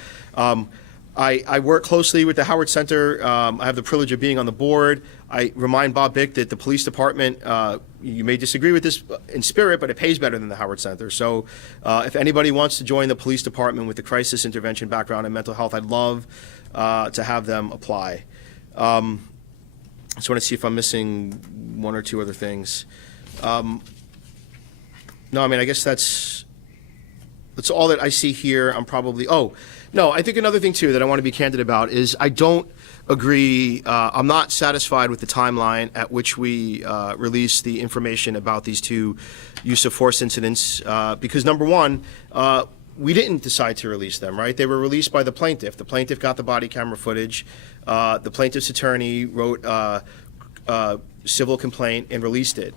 I work closely with the Howard Center. I have the privilege of being on the board. I remind Bob Bick that the police department, you may disagree with this in spirit, but it pays better than the Howard Center. So if anybody wants to join the police department with the crisis intervention background in mental health, I'd love to have them apply. I just want to see if I'm missing one or two other things. No, I guess that's all that I see here. I'm probably, no, I think another thing, too, that I want to be candid about is I don't agree. I'm not satisfied with the timeline at which we released the information about these two use of force incidents because, number one, we didn't decide to release them, right? They were released by the plaintiff. The plaintiff got the body camera footage. The plaintiff's attorney wrote civil complaint and released it.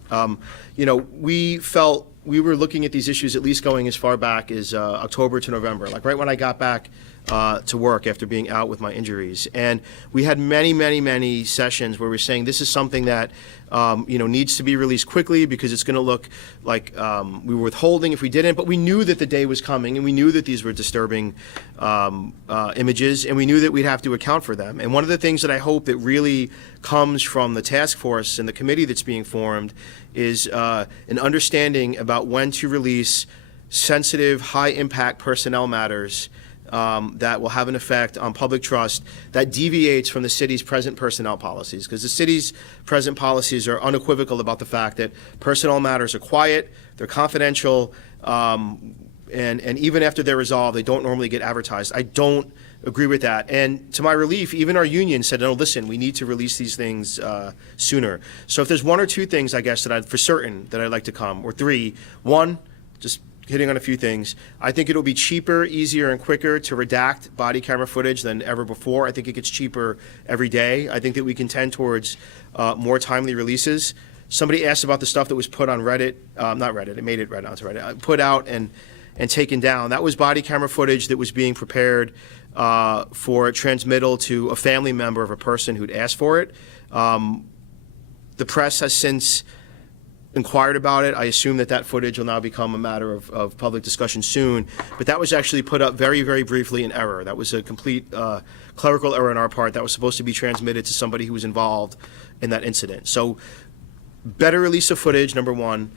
We felt we were looking at these issues at least going as far back as October to November, right when I got back to work after being out with my injuries. And we had many sessions where we're saying this is something that needs to be released quickly because it's going to look like we were withholding if we didn't. But we knew that the day was coming, and we knew that these were disturbing images, and we knew that we'd have to account for them. And one of the things that I hope that really comes from the task force and the committee that's being formed is an understanding about when to release sensitive, high-impact personnel matters that will have an effect on public trust that deviates from the city's present personnel policies, because the city's present policies are unequivocal about the fact that personnel matters are quiet, they're confidential, and even after they're resolved, they don't normally get advertised. I don't agree with that. And to my relief, even our union said, no, listen, we need to release these things sooner. So if there's one or two things, I guess, that for certain that I'd like to come, or three, one, just hitting on a few things. I think it'll be cheaper, easier, and quicker to redact body camera footage than ever before. I think it gets cheaper every day. I think that we can tend towards more timely releases. Somebody asked about the stuff that was put on Reddit, not Reddit, it made it right onto Reddit, put out and taken down. That was body camera footage that was being prepared for transmittal to a family member of a person who'd asked for it. The press has since inquired about it. I assume that footage will now become a matter of public discussion soon. But that was actually put up very, very briefly in error. That was a complete clerical error on our part. That was supposed to be transmitted to somebody who was involved in that incident. So better release of footage, number one.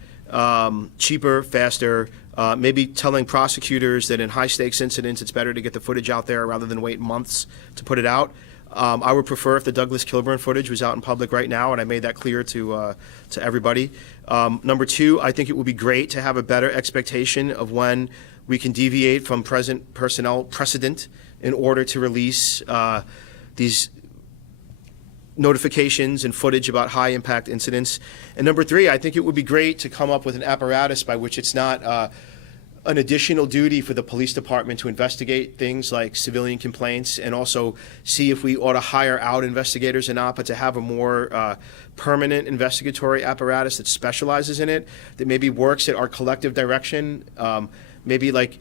Cheaper, faster, maybe telling prosecutors that in high-stakes incidents it's better to get the footage out there rather than wait months to put it out. I would prefer if the Douglas Kilburn footage was out in public right now, and I made that clear to everybody. Number two, I think it would be great to have a better expectation of when we can deviate from present personnel precedent in order to release these notifications and footage about high-impact incidents. And number three, I think it would be great to come up with an apparatus by which it's not an additional duty for the police department to investigate things like civilian complaints and also see if we ought to hire out investigators or not, but to have a more permanent investigatory apparatus that specializes in it, that maybe works at our collective direction, maybe like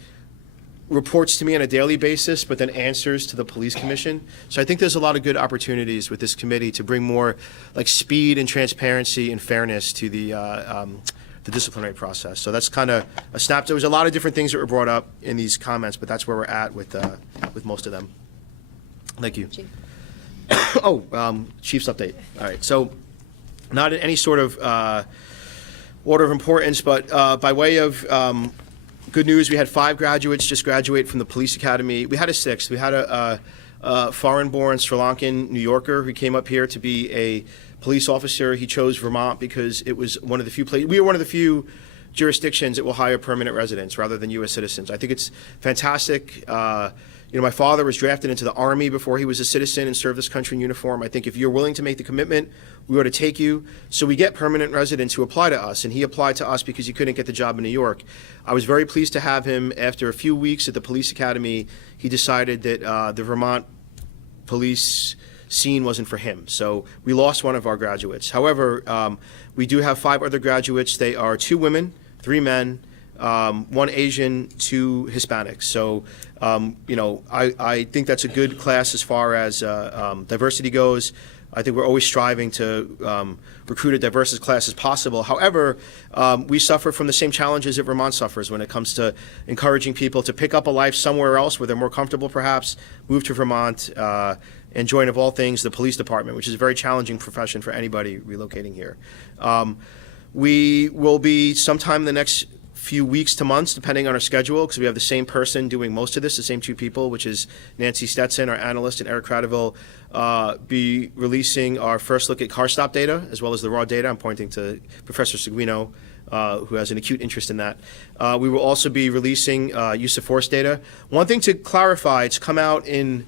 reports to me on a daily basis, but then answers to the police commission. So I think there's a lot of good opportunities with this committee to bring more like speed and transparency and fairness to the disciplinary process. So that's kind of a snap. There was a lot of different things that were brought up in these comments, but that's where we're at with most of them. Thank you. Chief. Chief's update. All right. So not in any sort of order of importance, but by way of good news, we had 5 graduates just graduate from the police academy. We had a 6th. We had a foreign-born Sri Lankan New Yorker who came up here to be a police officer. He chose Vermont because it was one of the few places. We are one of the few jurisdictions that will hire permanent residents rather than U.S. citizens. I think it's fantastic. My father was drafted into the Army before he was a citizen and served this country in uniform. I think if you're willing to make the commitment, we ought to take you. So we get permanent residents who apply to us, and he applied to us because he couldn't get the job in New York. I was very pleased to have him. After a few weeks at the police academy, he decided that the Vermont police scene wasn't for him. So we lost one of our graduates. However, we do have 5 other graduates. They are 2 women, 3 men, 1 Asian, 2 Hispanics. So, I think that's a good class as far as diversity goes. I think we're always striving to recruit a diverse as class as possible. However, we suffer from the same challenges that Vermont suffers when it comes to encouraging people to pick up a life somewhere else where they're more comfortable, perhaps, move to Vermont, and join, of all things, the police department, which is a very challenging profession for anybody relocating here. We will be sometime in the next few weeks to months, depending on our schedule, because we have the same person doing most of this, the same 2 people, which is Nancy Stetson, our analyst, and Eric Cradiville, be releasing our first look at car stop data, as well as the raw data. I'm pointing to Professor Seguino, who has an acute interest in that. We will also be releasing use of force data. One thing to clarify, it's come out in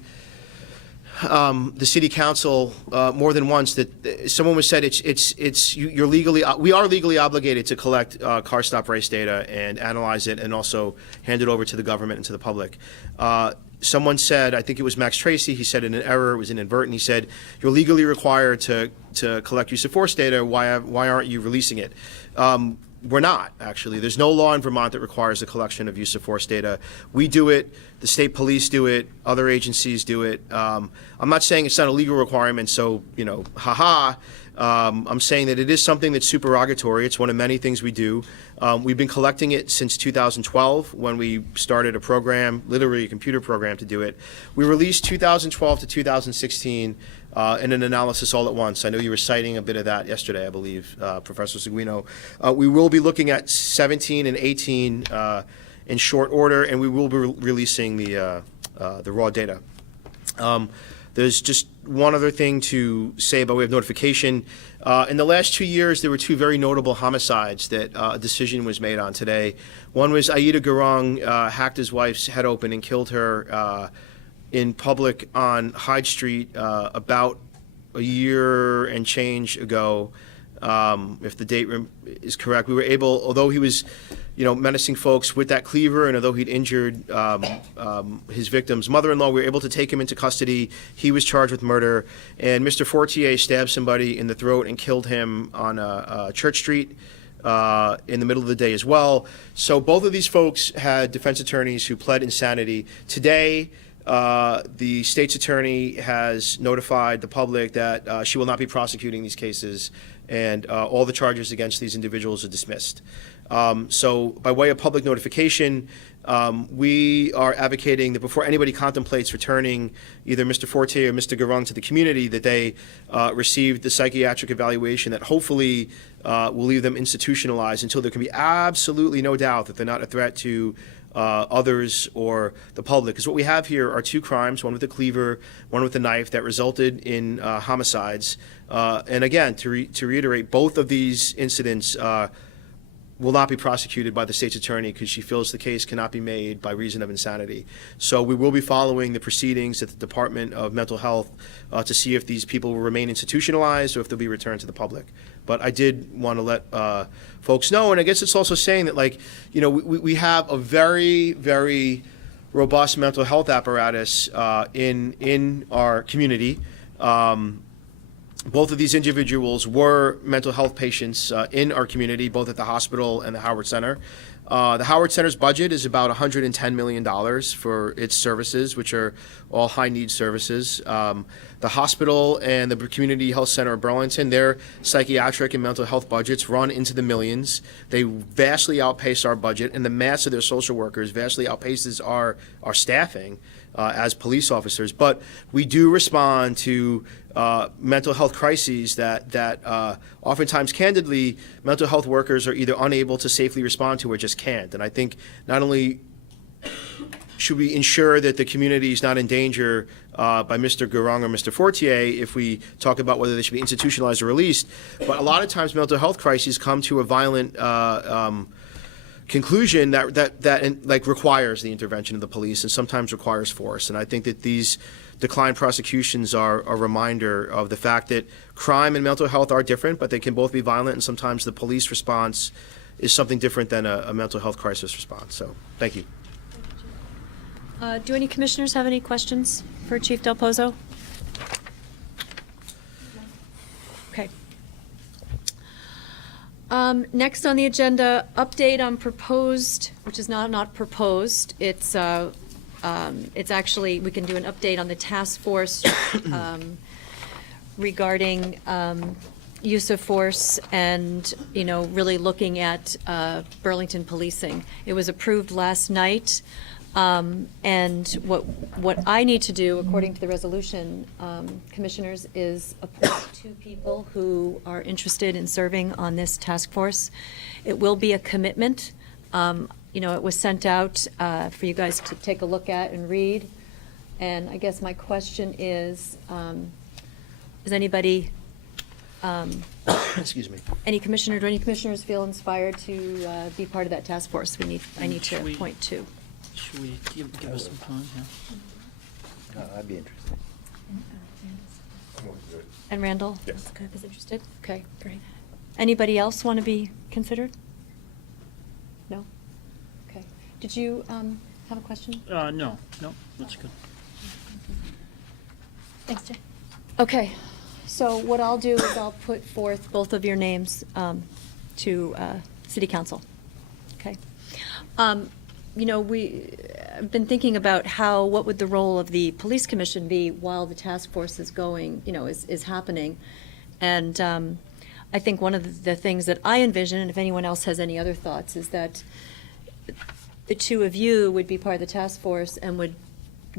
the city council more than once that someone was said we are legally obligated to collect car stop race data and analyze it and also hand it over to the government and to the public. Someone said, I think it was Max Tracy, he said in an error, it was inadvertent, he said, you're legally required to collect use of force data, why aren't you releasing it? We're not, actually. There's no law in Vermont that requires the collection of use of force data. We do it, the state police do it, other agencies do it. I'm not saying it's not a legal requirement, so, I'm saying that it is something that's supererogatory. It's one of many things we do. We've been collecting it since 2012 when we started a program, literally a computer program to do it. We released 2012 to 2016 in an analysis all at once. I know you were citing a bit of that yesterday, I believe, Professor Seguino. We will be looking at 17 and 18 in short order, and we will be releasing the the raw data. There's just one other thing to say by way of notification. In the last 2 years, there were two very notable homicides that a decision was made on today. One was Aida Garang hacked his wife's head open and killed her in public on Hyde Street about a year and change ago. If the date is correct, we were able, although he was, menacing folks with that cleaver, and although he'd injured his victim's mother-in-law, we were able to take him into custody. He was charged with murder, and Mr. Fortier stabbed somebody in the throat and killed him on Church Street in the middle of the day as well. So both of these folks had defense attorneys who pled insanity. Today, the state's attorney has notified the public that she will not be prosecuting these cases, and all the charges against these individuals are dismissed. So by way of public notification, we are advocating that before anybody contemplates returning either Mr. Fortier or Mr. Garang to the community, that they receive the psychiatric evaluation that hopefully will leave them institutionalized until there can be absolutely no doubt that they're not a threat to others or the public. Because what we have here are two crimes, one with a cleaver, one with a knife, that resulted in homicides. And again, to reiterate, both of these incidents will not be prosecuted by the state's attorney because she feels the case cannot be made by reason of insanity. So we will be following the proceedings at the Department of Mental Health to see if these people will remain institutionalized or if they'll be returned to the public. But I did want to let folks know, and I guess it's also saying that, we have a very, very robust mental health apparatus in our community. Both of these individuals were mental health patients in our community, both at the hospital and the Howard Center. The Howard Center's budget is about $110 million for its services, which are all high-need services. The hospital and the Community Health Center of Burlington, their psychiatric and mental health budgets run into the millions. They vastly outpace our budget, and the mass of their social workers vastly outpaces our staffing as police officers. But we do respond to mental health crises that oftentimes, candidly, mental health workers are either unable to safely respond to or just can't. And I think not only should we ensure that the community is not in danger by Mr. Garang or Mr. Fortier if we talk about whether they should be institutionalized or released, but a lot of times mental health crises come to a violent conclusion that requires the intervention of the police and sometimes requires force. And I think that these declined prosecutions are a reminder of the fact that crime and mental health are different, but they can both be violent, and sometimes the police response is something different than a mental health crisis response. So thank you. Do any commissioners have any questions for Chief Del Pozo? Okay. Next on the agenda, update on proposed, which is not proposed. It's actually, we can do an update on the task force regarding use of force and, really looking at Burlington policing. It was approved last night. And what I need to do, according to the resolution, commissioners, is appoint 2 people who are interested in serving on this task force. It will be a commitment. It was sent out for you guys to take a look at and read. And I guess my question is anybody, Excuse me. do any commissioners feel inspired to be part of that task force? I need to appoint 2. Should we give us some time? Yeah. I'd be interested. And Randall? Yes. Is interested? Okay, great. Anybody else want to be considered? No? Okay. Did you have a question? No, that's good. Thanks, Jay. Okay, so what I'll do is I'll put forth both of your names to City Council. Okay. I've been thinking about what would the role of the Police Commission be while the task force is going, is happening. And I think one of the things that I envision, and if anyone else has any other thoughts, is that the 2 of you would be part of the task force and would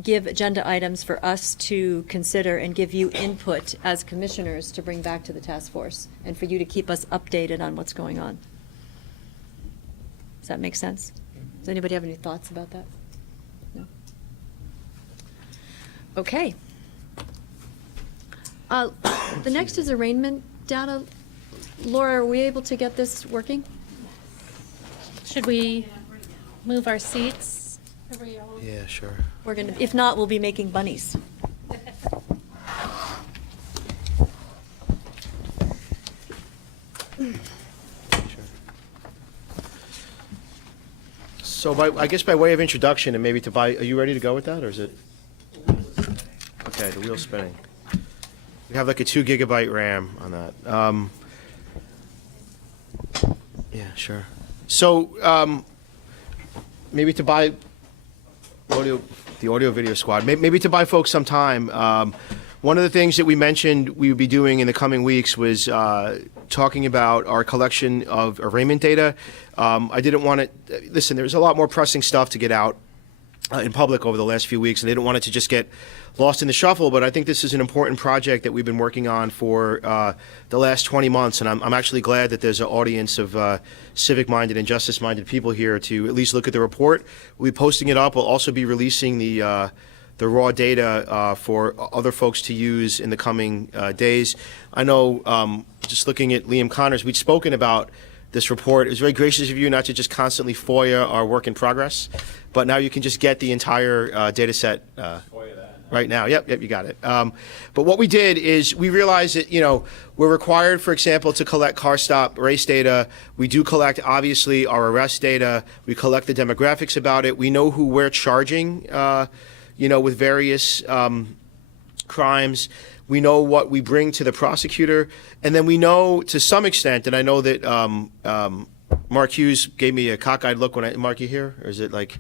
give agenda items for us to consider and give you input as commissioners to bring back to the task force and for you to keep us updated on what's going on. Does that make sense? Does anybody have any thoughts about that? No? Okay. The next is arraignment data. Laura, are we able to get this working? Should we move our seats? Are we all- Yeah, sure. We're gonna, if not, we'll be making bunnies. So I guess by way of introduction and maybe are you ready to go with that, or is it? Okay, the wheel's spinning. We have like a 2 gigabyte RAM on that. Yeah, sure. So maybe to buy the audio video squad, maybe to buy folks some time. One of the things that we mentioned we would be doing in the coming weeks was talking about our collection of arraignment data. I didn't want to, listen, there's a lot more pressing stuff to get out in public over the last few weeks, and I didn't want it to just get lost in the shuffle, but I think this is an important project that we've been working on for the last 20 months, and I'm actually glad that there's an audience of civic-minded and justice-minded people here to at least look at the report. We'll be posting it up. We'll also be releasing the raw data for other folks to use in the coming days. I know, just looking at Liam Connors, we'd spoken about this report. It was very gracious of you not to just constantly FOIA our work in progress, but now you can just get the entire data set right now. Yep, you got it. But what we did is we realized that, we're required, for example, to collect car stop race data. We do collect, obviously, our arrest data. We collect the demographics about it. We know who we're charging, with various crimes. We know what we bring to the prosecutor. And then we know, to some extent, and I know that Mark Hughes gave me a cockeyed look when Mark, you here? Or is it like,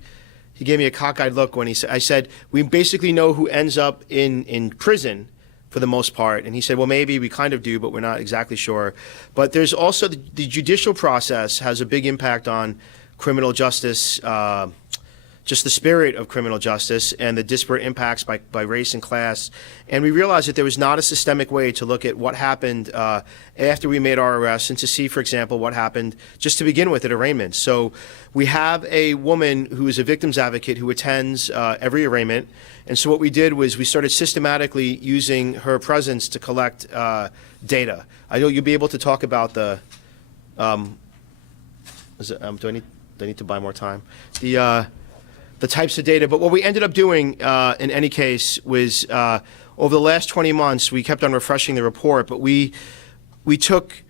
he gave me a cockeyed look when I said, we basically know who ends up in prison for the most part. And he said, well, maybe we kind of do, but we're not exactly sure. But there's also the judicial process has a big impact on criminal justice, just the spirit of criminal justice and the disparate impacts by race and class. And we realized that there was not a systemic way to look at what happened after we made our arrests and to see, for example, what happened just to begin with at arraignment. So we have a woman who is a victim's advocate who attends every arraignment. And so what we did was we started systematically using her presence to collect data. I know you'll be able to talk about the, do I need to buy more time? The types of data. But what we ended up doing in any case was over the last 20 months, we kept on refreshing the report, but we took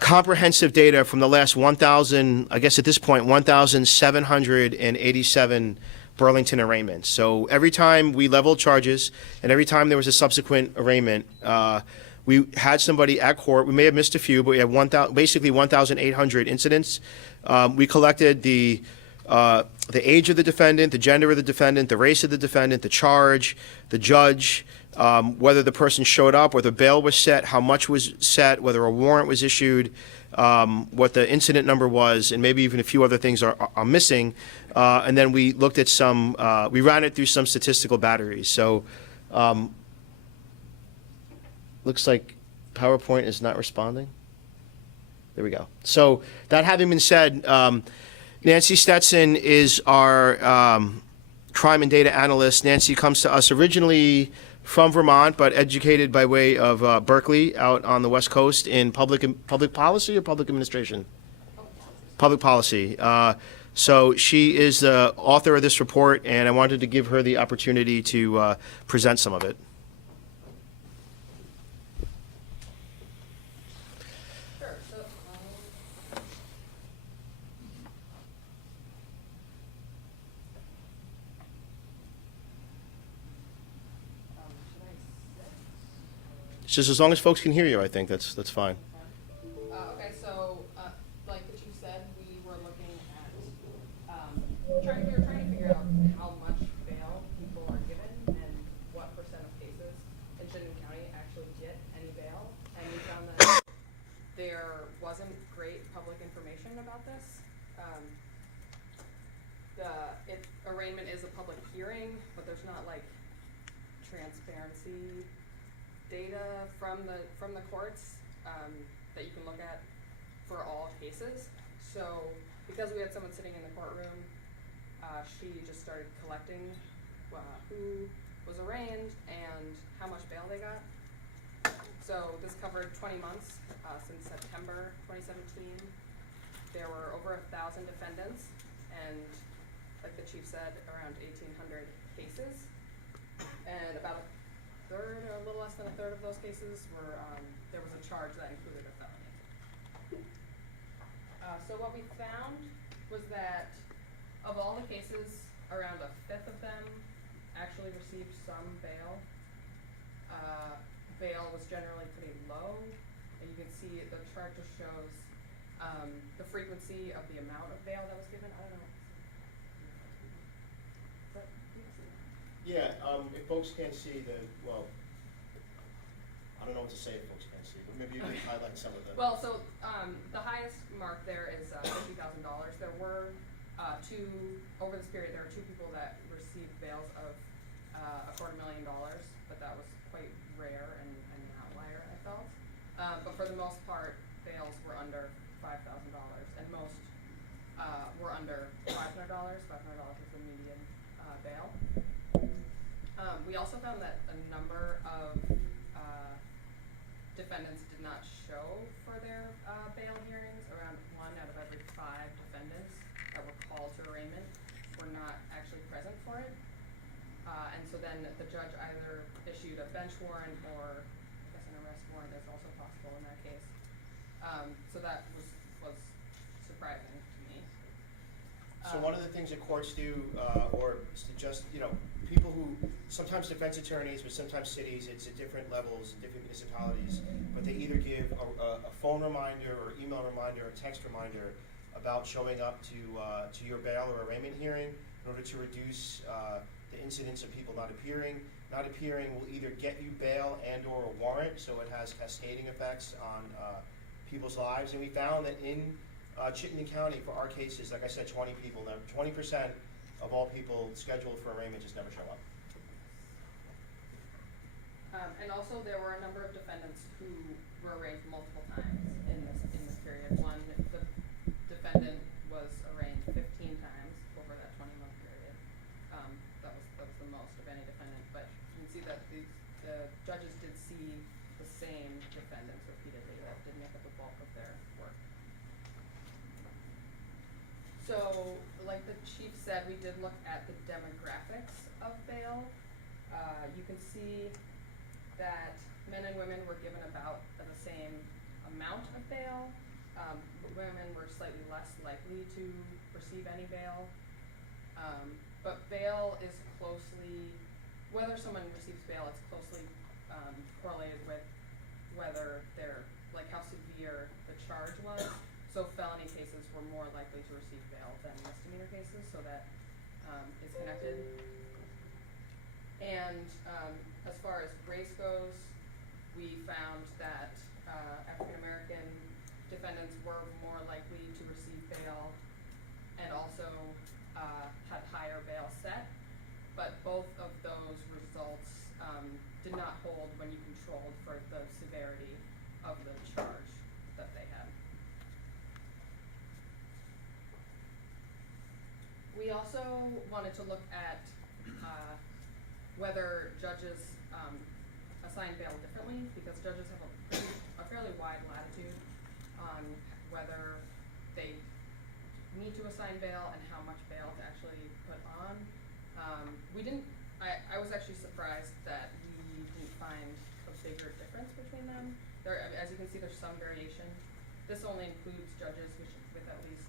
comprehensive data from the last 1,000, I guess at this point, 1,787 Burlington arraignments. So every time we leveled charges and every time there was a subsequent arraignment, we had somebody at court. We may have missed a few, but we had basically 1,800 incidents. We collected the age of the defendant, the gender of the defendant, the race of the defendant, the charge, the judge, whether the person showed up, whether bail was set, how much was set, whether a warrant was issued, what the incident number was, and maybe even a few other things are missing. And then we looked at we ran it through some statistical batteries. So looks like PowerPoint is not responding. There we go. So that having been said, Nancy Stetson is our crime and data analyst. Nancy comes to us originally from Vermont, but educated by way of Berkeley out on the West Coast in public policy or public administration? Public policy. So she is the author of this report, and I wanted to give her the opportunity to present some of it. Just as long as folks can hear you, I think that's fine. Okay, so like the chief said, we were looking at trying to figure out how much bail people are given and what % of cases in Chittenden County actually get any bail. And we found that there wasn't great public information about this. Arraignment is a public hearing, but there's not like transparency data from the courts that you can look at for all cases. So because we had someone sitting in the courtroom, she just started collecting who was arraigned and how much bail they got. So this covered 20 months since September 2017. There were over 1,000 defendants, and like the chief said, around 1,800 cases. And about a third, or a little less than a third of those cases were, there was a charge that included a felony. So what we found was that of all the cases, around a fifth of them actually received some bail. Bail was generally pretty low, and you can see the chart just shows the frequency of the amount of bail that was given. I don't know. Is that, you can see that? Yeah, if folks can't see well, I don't know what to say if folks can't see, but maybe you can highlight some of the. Well, so the highest mark there is $50,000. There were over this period, there were 2 people that received bails of $250,000, but that was quite rare and an outlier, I felt. But for the most part, bails were under $5,000, and most were under $500. $500 is the median bail. We also found that a number of defendants did not show for their bail hearings. Around 1 out of every 5 defendants that were called to arraignment were not actually present for it. And so then the judge either issued a bench warrant or I guess an arrest warrant is also possible in that case. So that was surprising to me. So one of the things that courts do, or is to just, people who, sometimes defense attorneys, but sometimes cities, it's at different levels, different municipalities, but they either give a phone reminder or email reminder or text reminder about showing up to your bail or arraignment hearing in order to reduce the incidence of people not appearing. Not appearing will either get you bail and or a warrant, so it has cascading effects on people's lives. And we found that in Chittenden County, for our cases, like I said, 20 people, now 20% of all people scheduled for arraignment just never show up. And also there were a number of defendants who were arraigned multiple times in this period. One, the defendant was arraigned 15 times over that 20-month period. That was the most of any defendant, but you can see that the judges did see the same defendants repeatedly. That did make up the bulk of their work. So, like the chief said, we did look at the demographics of bail. You can see that men and women were given about the same amount of bail. Women were slightly less likely to receive any bail. But bail is closely, whether someone receives bail, it's closely correlated with whether they're, like how severe the charge was. So felony cases were more likely to receive bail than misdemeanor cases, so that is connected. And as far as race goes, we found that African American defendants were more likely to receive bail and also had higher bail set. But both of those results did not hold when you controlled for the severity of the charge that they had. We also wanted to look at whether judges assign bail differently, because judges have a fairly wide latitude on whether they need to assign bail and how much bail to actually put on. I was actually surprised that we didn't find a bigger difference between them. As you can see, there's some variation. This only includes judges with at least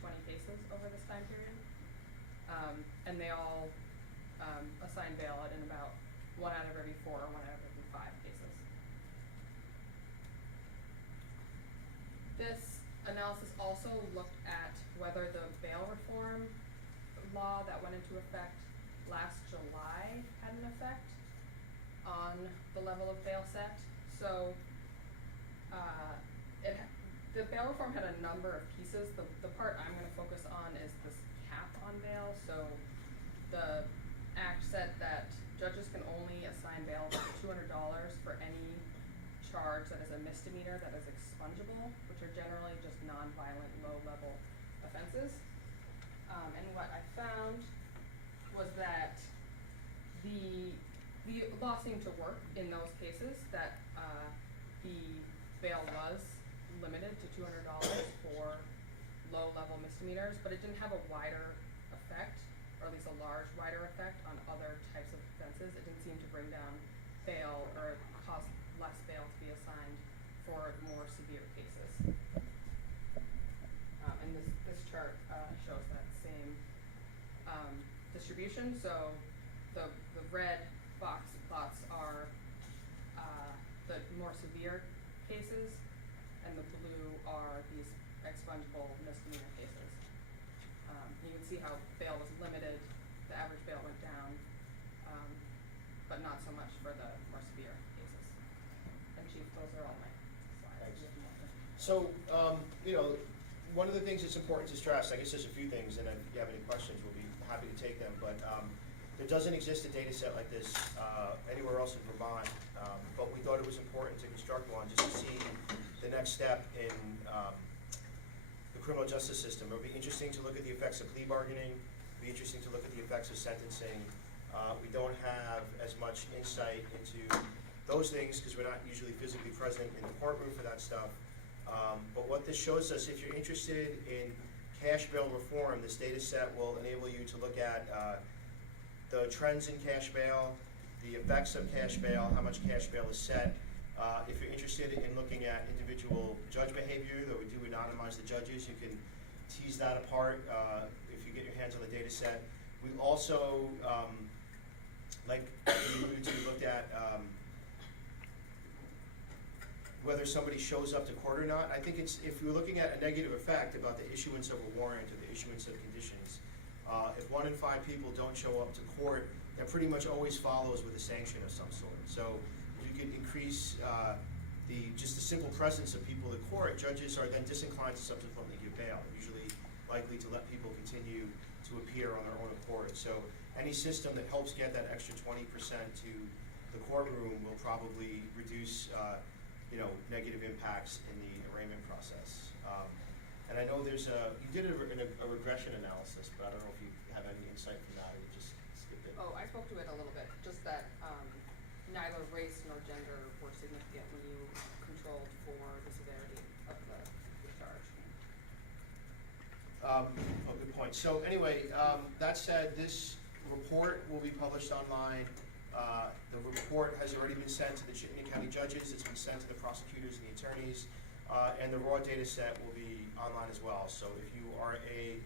20 cases over this time period. And they all assign bail in about 1 out of every 4 or 1 out of every 5 cases. This analysis also looked at whether the bail reform law that went into effect last July had an effect on the level of bail set. So the bail reform had a number of pieces. The part I'm going to focus on is this cap on bail. So the act said that judges can only assign bail of $200 for any charge that is a misdemeanor that is expungible, which are generally just nonviolent, low-level offenses. And what I found was that the law seemed to work in those cases, that the bail was limited to $200 for low-level misdemeanors, but it didn't have a wider effect, or at least a large wider effect on other types of offenses. It didn't seem to bring down bail or cause less bail to be assigned for more severe cases. And this chart shows that same distribution. So the red box plots are the more severe cases, and the blue are these expungible misdemeanor cases. You can see how bail was limited, the average bail went down, but not so much for the more severe cases. And Chief, those are all my slides. So, you know, one of the things that's important to stress, I guess there's a few things, and if you have any questions, we'll be happy to take them, but there doesn't exist a data set like this anywhere else in Vermont, but we thought it was important to construct one just to see the next step in the criminal justice system. It would be interesting to look at the effects of plea bargaining. It would be interesting to look at the effects of sentencing. We don't have as much insight into those things because we're not usually physically present in the courtroom for that stuff. But what this shows us, if you're interested in cash bail reform, this data set will enable you to look at the trends in cash bail, the effects of cash bail, how much cash bail is set. If you're interested in looking at individual judge behavior, though we do anonymize the judges, you can tease that apart if you get your hands on the data set. We also, like we alluded to, looked at whether somebody shows up to court or not. I think it's, if we're looking at a negative effect about the issuance of a warrant or the issuance of conditions, if 1 in 5 people don't show up to court, that pretty much always follows with a sanction of some sort. So if you could increase just the simple presence of people at court, judges are then disinclined to subsequently give bail. They're usually likely to let people continue to appear on their own accord. So any system that helps get that extra 20% to the courtroom will probably reduce negative impacts in the arraignment process. And I know there's you did a regression analysis, but I don't know if you have any insight from that, or you just skipped it. Oh, I spoke to it a little bit, just that neither race nor gender were significant when you controlled for the severity of the charge. Good point. So anyway, that said, this report will be published online. The report has already been sent to the Chittenden County judges. It's been sent to the prosecutors and the attorneys. And the raw data set will be online as well. So if you are a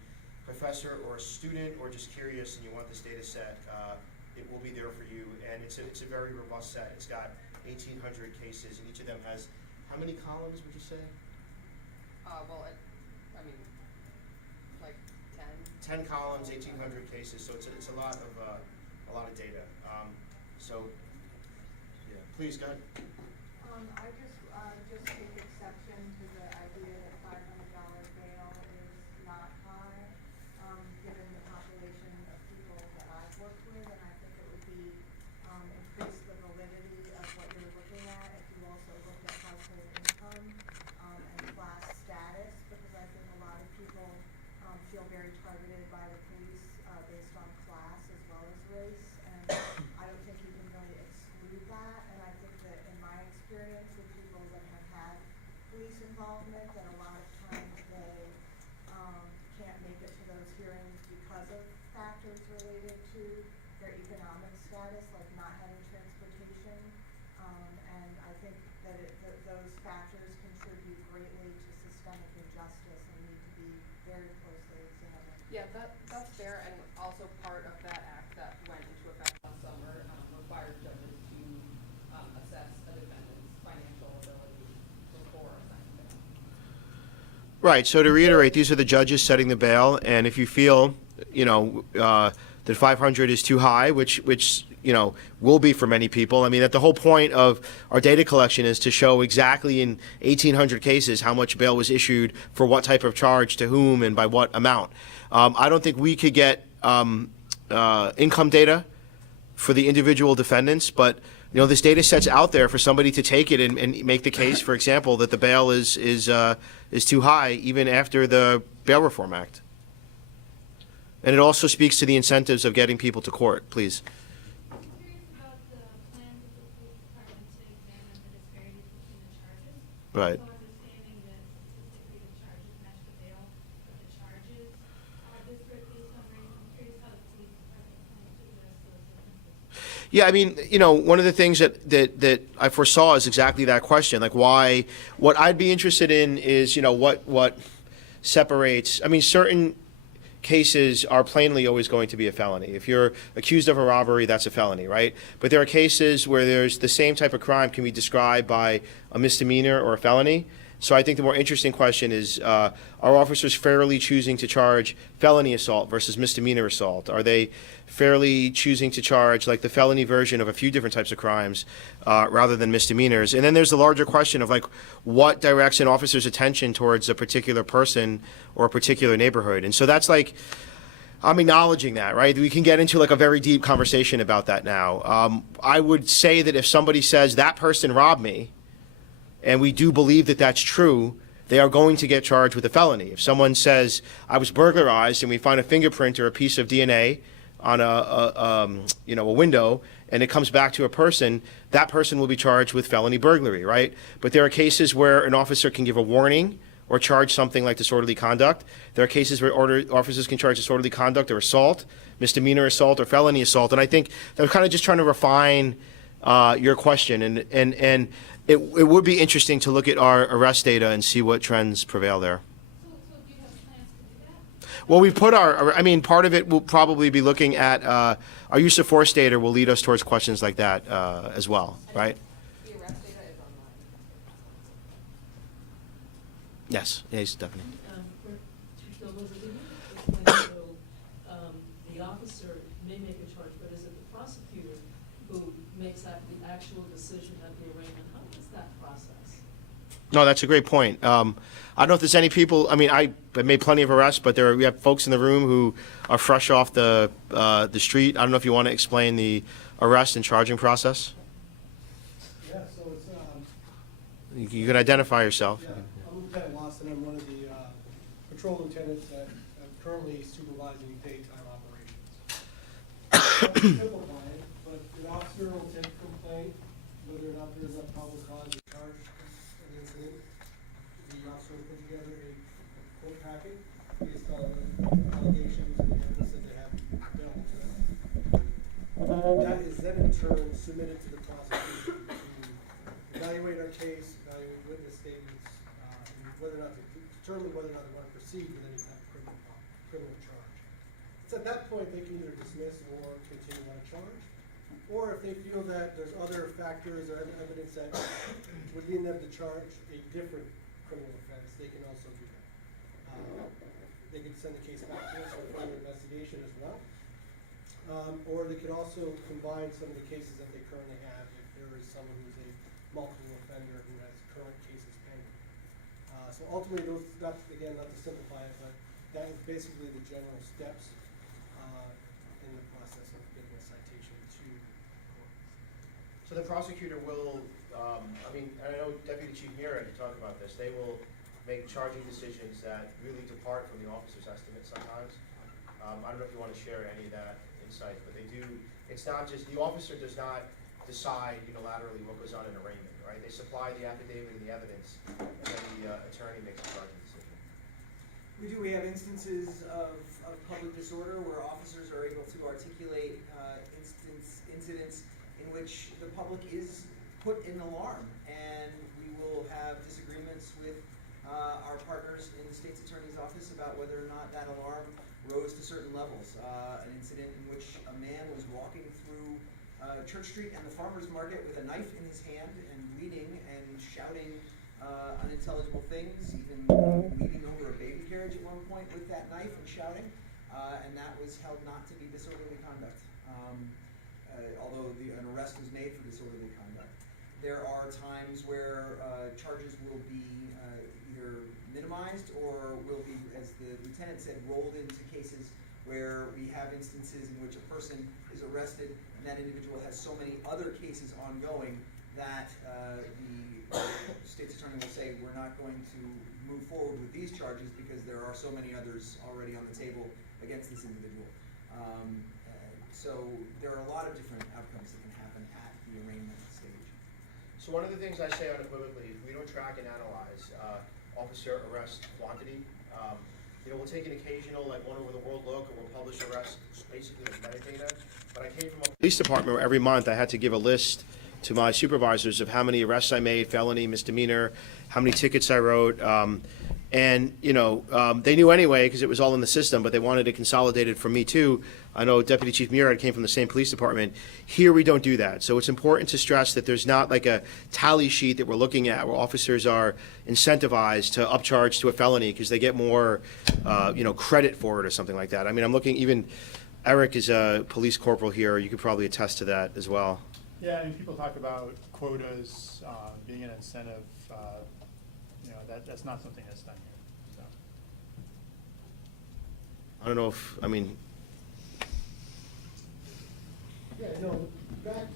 professor or a student or just curious and you want this data set, it will be there for you. And it's a very robust set. It's got 1,800 cases, and each of them has, how many columns would you say? Well, I mean, like 10. 10 columns, 1,800 cases. So it's a lot of data. So, yeah, please go ahead. I just take exception to the idea that $500 bail is not high, given the population of people that I've worked with, and I think it would be increase the validity of what you're looking at if you also looked at household income and class status, because I think a lot of people feel very targeted by the police based on class as well as race, and I don't think you can really exclude that. And I think that in my experience with people that have had police involvement, that a lot of times they can't make it to those hearings because of factors related to their economic status, like not having transportation. And I think that those factors contribute greatly to systemic injustice and need to be very closely examined. Yeah, that's fair, and also part of that act that went into effect last summer required judges to assess a defendant's financial ability before assigning bail. Right. So to reiterate, these are the judges setting the bail, and if you feel, that 500 is too high, which will be for many people. I mean, that the whole point of our data collection is to show exactly in 1,800 cases how much bail was issued for what type of charge to whom and by what amount. I don't think we could get income data for the individual defendants, but this data set's out there for somebody to take it and make the case, for example, that the bail is too high even after the Bail Reform Act. And it also speaks to the incentives of getting people to court. Please. Right. Understanding that typically the charges match the bail, but the charges are different based on race. I'm curious how the police department plans to address those differences. Yeah, I mean, one of the things that I foresaw is exactly that question. Like, why? What I'd be interested in is, what separates. I mean, certain cases are plainly always going to be a felony. If you're accused of a robbery, that's a felony, right? But there are cases where there's the same type of crime can be described by a misdemeanor or a felony. So I think the more interesting question is, are officers fairly choosing to charge felony assault versus misdemeanor assault? Are they fairly choosing to charge like the felony version of a few different types of crimes rather than misdemeanors? And then there's the larger question of like what directs an officer's attention towards a particular person or a particular neighborhood. And so that's like, I'm acknowledging that, right? We can get into like a very deep conversation about that now. I would say that if somebody says that person robbed me, and we do believe that that's true, they are going to get charged with a felony. If someone says, I was burglarized, and we find a fingerprint or a piece of DNA on a window, and it comes back to a person, that person will be charged with felony burglary, right? But there are cases where an officer can give a warning or charge something like disorderly conduct. There are cases where officers can charge disorderly conduct or assault, misdemeanor assault or felony assault. And I think I'm kind of just trying to refine your question. And it would be interesting to look at our arrest data and see what trends prevail there. So do you have plans to do that? Well, we've put part of it will probably be looking at our use of force data will lead us towards questions like that as well, right? The arrest data is online. Yes, Stephanie. The officer may make a charge, but is it the prosecutor who makes the actual decision at the arraignment? How is that process? No, that's a great point. I don't know if there's any people. I mean, I made plenty of arrests, but we have folks in the room who are fresh off the street. I don't know if you want to explain the arrest and charging process. Yeah, so it's You can identify yourself. yeah, I'm Lieutenant Lawson. I'm one of the patrol lieutenants that I'm currently supervising daytime operations. Simplify it, but the officer will take a complaint, whether or not there's a probable cause to charge an incident. The officer will put together a court packet based on allegations and evidence that they have available to them. That is then in turn submitted to the prosecution to evaluate our case, evaluate witness statements, and whether or not to determine whether or not they want to proceed with any type of criminal charge. So at that point, they can either dismiss or continue on a charge, or if they feel that there's other factors or evidence that would lead them to charge a different criminal offense, they can also do that. They could send the case back to us for further investigation as well. Or they could also combine some of the cases that they currently have if there is someone who's a multiple offender who has current cases pending. So ultimately, that's, again, not to simplify it, but that is basically the general steps in the process of getting a citation to court. So the prosecutor will, I know Deputy Chief Mira had talked about this, they will make charging decisions that really depart from the officer's estimate sometimes. I don't know if you want to share any of that insight, but they do, it's not just, the officer does not decide unilaterally what goes on in arraignment, right? They supply the affidavit and the evidence, and then the attorney makes a charging decision. We have instances of public disorder where officers are able to articulate incidents in which the public is put in alarm, and we will have disagreements with our partners in the state's attorney's office about whether or not that alarm rose to certain levels. An incident in which a man was walking through Church Street and the farmer's market with a knife in his hand and bleeding and shouting unintelligible things, even leaping over a baby carriage at one point with that knife and shouting, and that was held not to be disorderly conduct, although an arrest was made for disorderly conduct. There are times where charges will be either minimized or will be, as the lieutenant said, rolled into cases where we have instances in which a person is arrested and that individual has so many other cases ongoing that the state's attorney will say, we're not going to move forward with these charges because there are so many others already on the table against this individual. So there are a lot of different outcomes that can happen at the arraignment stage. So one of the things I say unequivocally, if we don't track and analyze officer arrest quantity, we'll take an occasional, like, one over the world look, or we'll publish arrests basically as metadata. But I came from a police department where every month I had to give a list to my supervisors of how many arrests I made, felony, misdemeanor, how many tickets I wrote. And they knew anyway because it was all in the system, but they wanted it consolidated from me too. I know Deputy Chief Murad came from the same police department. Here we don't do that. So it's important to stress that there's not like a tally sheet that we're looking at where officers are incentivized to upcharge to a felony because they get more, credit for it or something like that. I mean, I'm looking, even Eric is a police corporal here. You could probably attest to that as well. Yeah, I mean, people talk about quotas being an incentive. That's not something that's done here. So. I don't know if, Yeah, no, back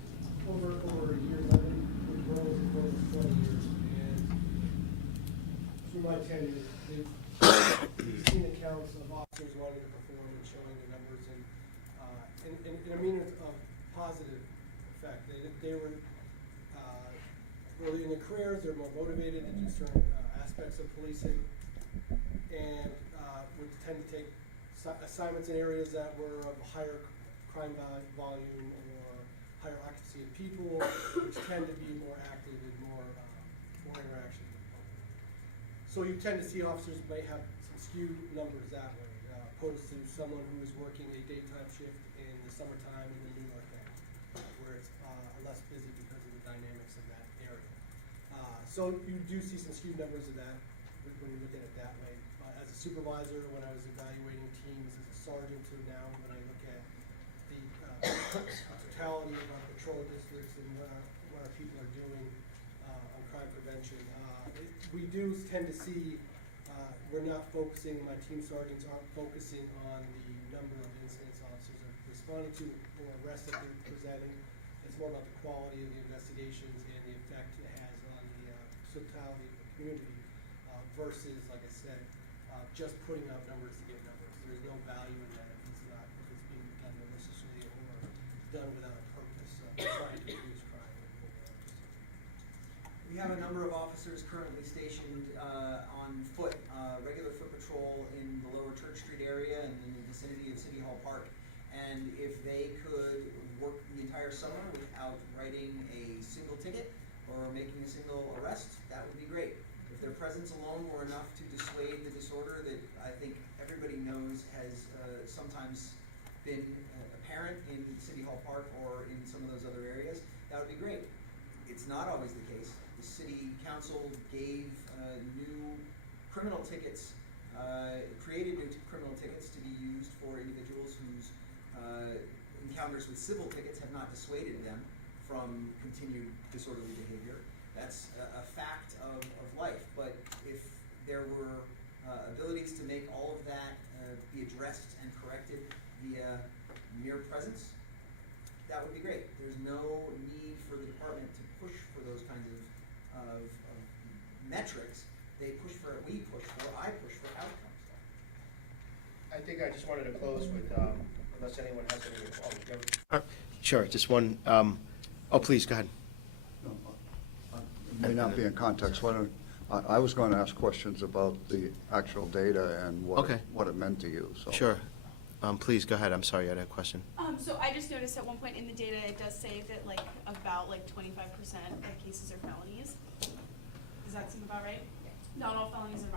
over years, I've been with roles for more than 20 years, and through my tenure, we've seen accounts of officers wanting to perform and showing the numbers, and I mean a positive effect. They were early in their careers, they're more motivated to do certain aspects of policing, and would tend to take assignments in areas that were of higher crime volume or higher occupancy of people, which tend to be more active and more interaction with the public. So you tend to see officers may have some skewed numbers that way, opposed to someone who is working a daytime shift in the summertime in the New York End, where it's less busy because of the dynamics of that area. So you do see some skewed numbers of that when you look at it that way. As a supervisor, when I was evaluating teams as a sergeant to now, when I look at the totality of our patrol districts and what our people are doing on crime prevention, we do tend to see we're not focusing, my team sergeants aren't focusing on the number of incidents officers are responding to or arrests that they're presenting. It's more about the quality of the investigations and the effect it has on the totality of the community versus, like I said, just putting out numbers to get numbers. There's no value in that if it's being done maliciously or done without a purpose of trying to reduce crime. We have a number of officers currently stationed on foot, regular foot patrol in the Lower Church Street area and in the vicinity of City Hall Park. And if they could work the entire summer without writing a single ticket or making a single arrest, that would be great. If their presence alone were enough to dissuade the disorder that I think everybody knows has sometimes been apparent in City Hall Park or in some of those other areas, that would be great. It's not always the case. The City Council gave new criminal tickets, created new criminal tickets to be used for individuals whose encounters with civil tickets have not dissuaded them from continued disorderly behavior. That's a fact of life, but if there were abilities to make all of that be addressed and corrected via mere presence, that would be great. There's no need for the department to push for those kinds of metrics. We push for I push for outcomes. I think I just wanted to close with, unless anyone has any. Sure, just one. Please, go ahead. May not be in context. I was going to ask questions about the actual data and what it meant to you. So. Sure. Please, go ahead. I'm sorry, you had a question. So I just noticed at one point in the data, it does say that about 25% of cases are felonies. Does that seem about right? Not all felonies are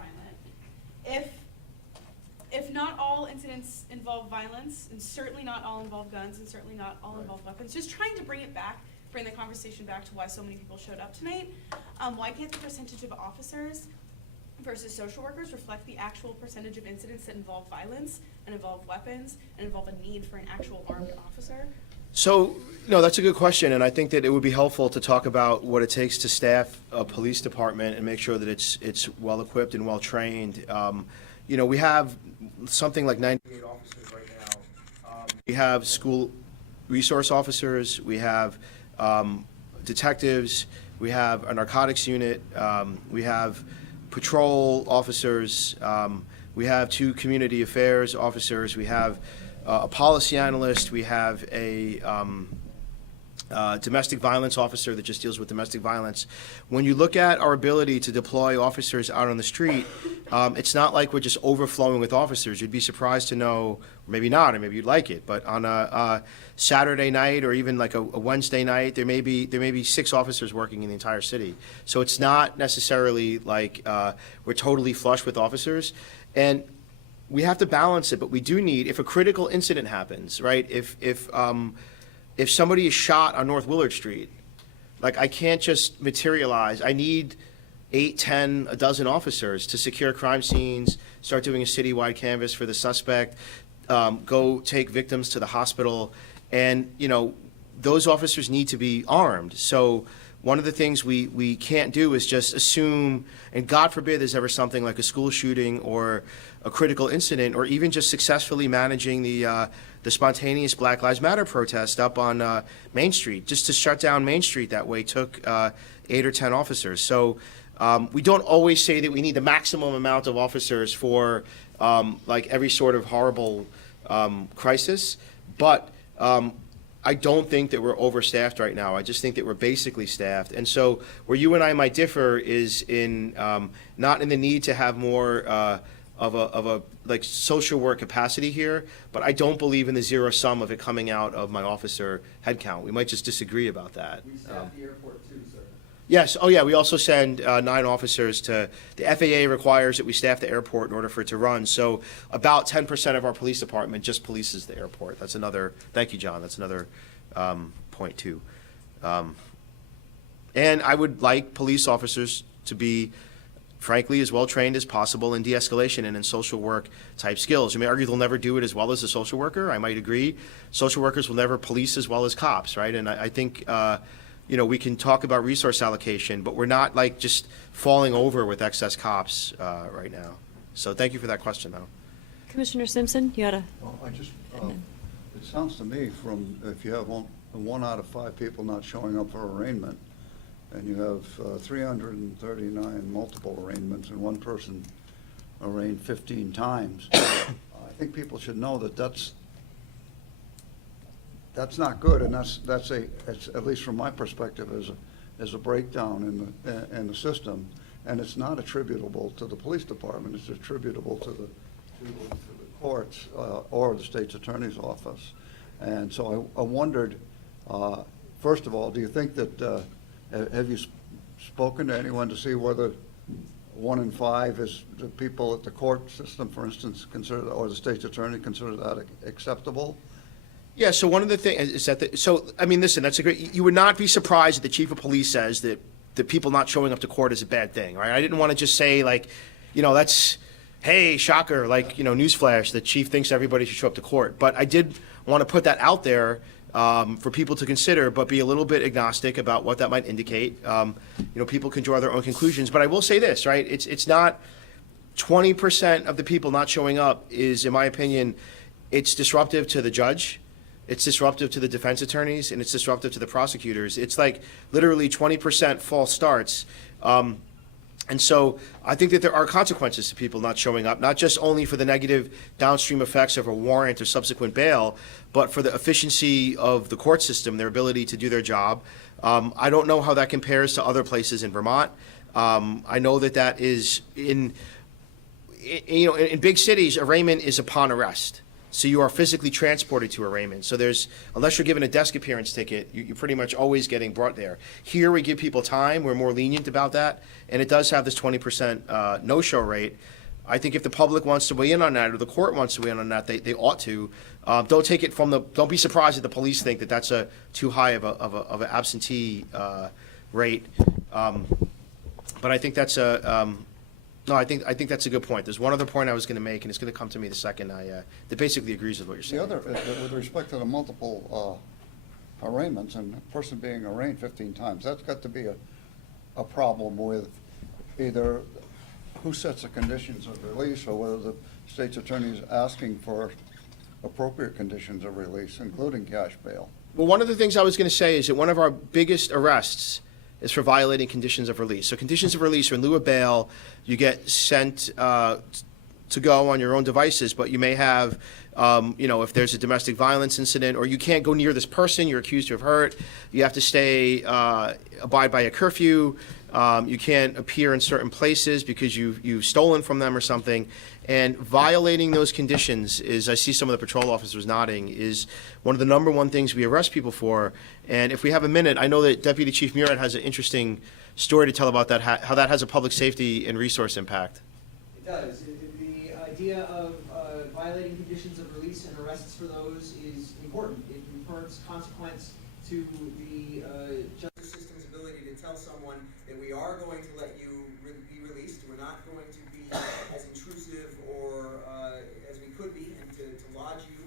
violent. If not all incidents involve violence, and certainly not all involve guns, and certainly not all involve weapons, just trying to bring the conversation back to why so many people showed up tonight. Why can't the percentage of officers versus social workers reflect the actual percentage of incidents that involve violence and involve weapons and involve a need for an actual armed officer? So, no, that's a good question, and I think that it would be helpful to talk about what it takes to staff a police department and make sure that it's well-equipped and well-trained. We have something like 98 officers right now. We have school resource officers, we have detectives, we have a narcotics unit, we have patrol officers, we have 2 community affairs officers, we have a policy analyst, we have a domestic violence officer that just deals with domestic violence. When you look at our ability to deploy officers out on the street, it's not like we're just overflowing with officers. You'd be surprised to know, or maybe not, or maybe you'd like it, but on a Saturday night or even like a Wednesday night, there may be 6 officers working in the entire city. So it's not necessarily like we're totally flush with officers. And we have to balance it, but we do need, if a critical incident happens, right? If somebody is shot on North Willard Street, like I can't just materialize. I need 8, 10, a dozen officers to secure crime scenes, start doing a citywide canvass for the suspect, go take victims to the hospital, and those officers need to be armed. So one of the things we can't do is just assume, and God forbid there's ever something like a school shooting or a critical incident, or even just successfully managing the spontaneous Black Lives Matter protest up on Main Street. Just to shut down Main Street that way took 8 or 10 officers. So we don't always say that we need the maximum amount of officers for like every sort of horrible crisis, but I don't think that we're overstaffed right now. I just think that we're basically staffed. And so where you and I might differ is in not in the need to have more of a like social work capacity here, but I don't believe in the zero sum of it coming out of my officer headcount. We might just disagree about that. We staff the airport too, sir. Yes. Oh, yeah. We also send 9 officers to the FAA requires that we staff the airport in order for it to run. So about 10% of our police department just polices the airport. That's another. Thank you, John. That's another point too. And I would like police officers to be, frankly, as well trained as possible in de-escalation and in social work type skills. You may argue they'll never do it as well as a social worker. I might agree. Social workers will never police as well as cops, right? And I think. We can talk about resource allocation, but we're not like just falling over with excess cops right now. So thank you for that question, though. Commissioner Simpson, you had a. Well, it sounds to me from, if you have 1 out of 5 people not showing up for arraignment, and you have 339 multiple arraignments and 1 person arraigned 15 times, I think people should know that that's not good, and it's, at least from my perspective, as a breakdown in the system, and it's not attributable to the police department. It's attributable to the courts or the state's attorney's office. And so I wondered, first of all, do you think that have you spoken to anyone to see whether 1 in 5 is the people at the court system, for instance, consider, or the state's attorney consider that acceptable? Yeah, so one of the things is that, listen, that's a great, you would not be surprised that the chief of police says that people not showing up to court is a bad thing, right? I didn't want to just say, like, that's, hey, shocker, like, newsflash, the chief thinks everybody should show up to court. But I did want to put that out there for people to consider, but be a little bit agnostic about what that might indicate. People can draw their own conclusions. But I will say this, right? It's not 20% of the people not showing up is, in my opinion, it's disruptive to the judge. It's disruptive to the defense attorneys, and it's disruptive to the prosecutors. It's like literally 20% false starts. And so I think that there are consequences to people not showing up, not just only for the negative downstream effects of a warrant or subsequent bail, but for the efficiency of the court system, their ability to do their job. I don't know how that compares to other places in Vermont. I know that is in big cities, arraignment is upon arrest. So you are physically transported to arraignment. So unless you're given a desk appearance ticket, you're pretty much always getting brought there. Here we give people time. We're more lenient about that. And it does have this 20% no-show rate. I think if the public wants to weigh in on that, or the court wants to weigh in on that, they ought to. Don't take it don't be surprised if the police think that that's a too high of an absentee rate. But I think that's no, I think that's a good point. There's one other point I was going to make, and it's going to come to me the second that basically agrees with what you're saying. The other, with respect to the multiple arraignments and a person being arraigned 15 times, that's got to be a problem with either who sets the conditions of release or whether the state's attorney is asking for appropriate conditions of release, including cash bail. Well, one of the things I was going to say is that one of our biggest arrests is for violating conditions of release. So conditions of release are in lieu of bail. You get sent to go on your own devices, but you may have, if there's a domestic violence incident, or you can't go near this person you're accused to have hurt, you have to stay, abide by a curfew, you can't appear in certain places because you've stolen from them or something. And violating those conditions is, I see some of the patrol officers nodding, is one of the number one things we arrest people for. And if we have a minute, I know that Deputy Chief Murad has an interesting story to tell about that, how that has a public safety and resource impact. It does. The idea of violating conditions of release and arrests for those is important. It imparts consequence to the justice system's ability to tell someone that we are going to let you be released. We're not going to be as intrusive or as we could be, and to lodge you.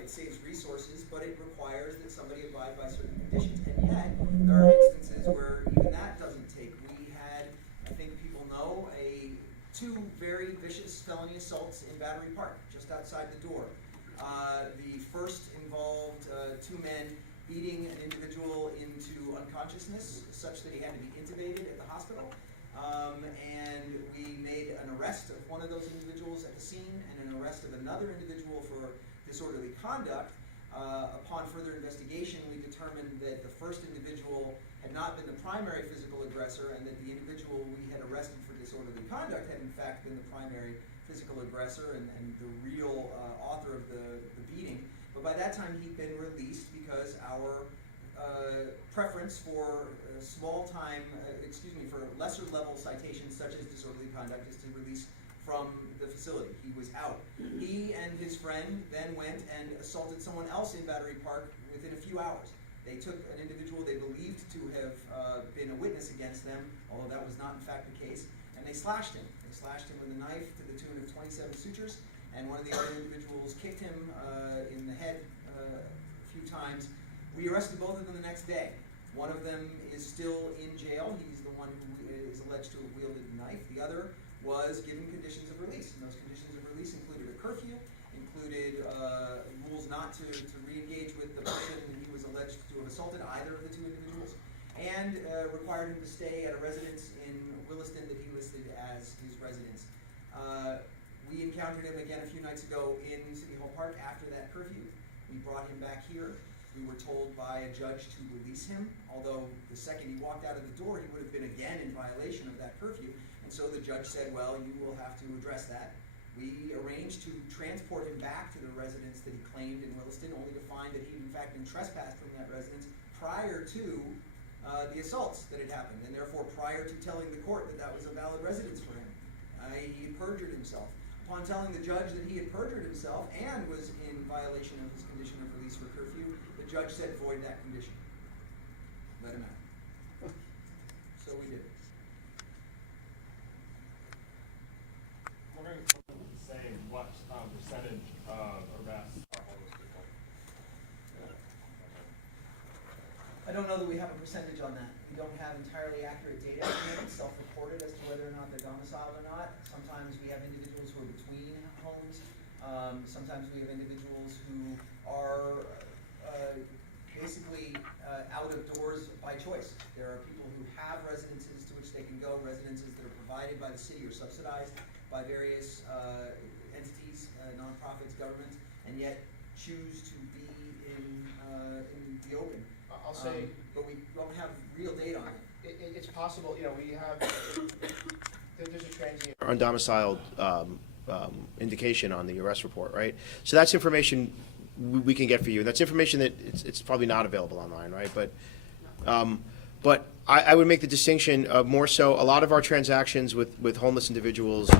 It saves resources, but it requires that somebody abide by certain conditions. And yet, there are instances where even that doesn't take. We had, I think people know, two very vicious felony assaults in Battery Park, just outside the door. The first involved two men beating an individual into unconsciousness such that he had to be intubated at the hospital. And we made an arrest of one of those individuals at the scene and an arrest of another individual for disorderly conduct. Upon further investigation, we determined that the first individual had not been the primary physical aggressor, and that the individual we had arrested for disorderly conduct had in fact been the primary physical aggressor and the real author of the beating. But by that time he'd been released because our preference for for lesser level citations such as disorderly conduct is to release from the facility. He was out. He and his friend then went and assaulted someone else in Battery Park within a few hours. They took an individual they believed to have been a witness against them, although that was not in fact the case, and they slashed him. They slashed him with a knife to the tune of 27 sutures, and one of the other individuals kicked him in the head a few times. We arrested both of them the next day. One of them is still in jail. He's the one who is alleged to have wielded the knife. The other was given conditions of release, and those conditions of release included a curfew, included rules not to re-engage with the person he was alleged to have assaulted, either of the two individuals, and required him to stay at a residence in Williston that he listed as his residence. We encountered him again a few nights ago in City Hall Park after that curfew. We brought him back here. We were told by a judge to release him, although the second he walked out of the door, he would have been again in violation of that curfew. And so the judge said, well, you will have to address that. We arranged to transport him back to the residence that he claimed in Williston, only to find that he'd in fact been trespassed from that residence prior to the assaults that had happened, and therefore prior to telling the court that that was a valid residence for him. He had perjured himself. Upon telling the judge that he had perjured himself and was in violation of his condition of release for curfew, the judge said void that condition. Let him out. So we did. I'm wondering if someone could say what percentage of arrests are homeless people? I don't know that we have a percentage on that. We don't have entirely accurate data. It's self-reported as to whether or not they're domiciled or not. Sometimes we have individuals who are between homes. Sometimes we have individuals who are basically out of doors by choice. There are people who have residences to which they can go, residences that are provided by the city or subsidized by various entities, nonprofits, governments, and yet choose to be in the open. I'll say, but we don't have real data on it. It's possible, we have, there's a transient undomiciled indication on the arrest report, right? So that's information we can get for you. And that's information that it's probably not available online, right? But I would make the distinction of more so a lot of our transactions with homeless individuals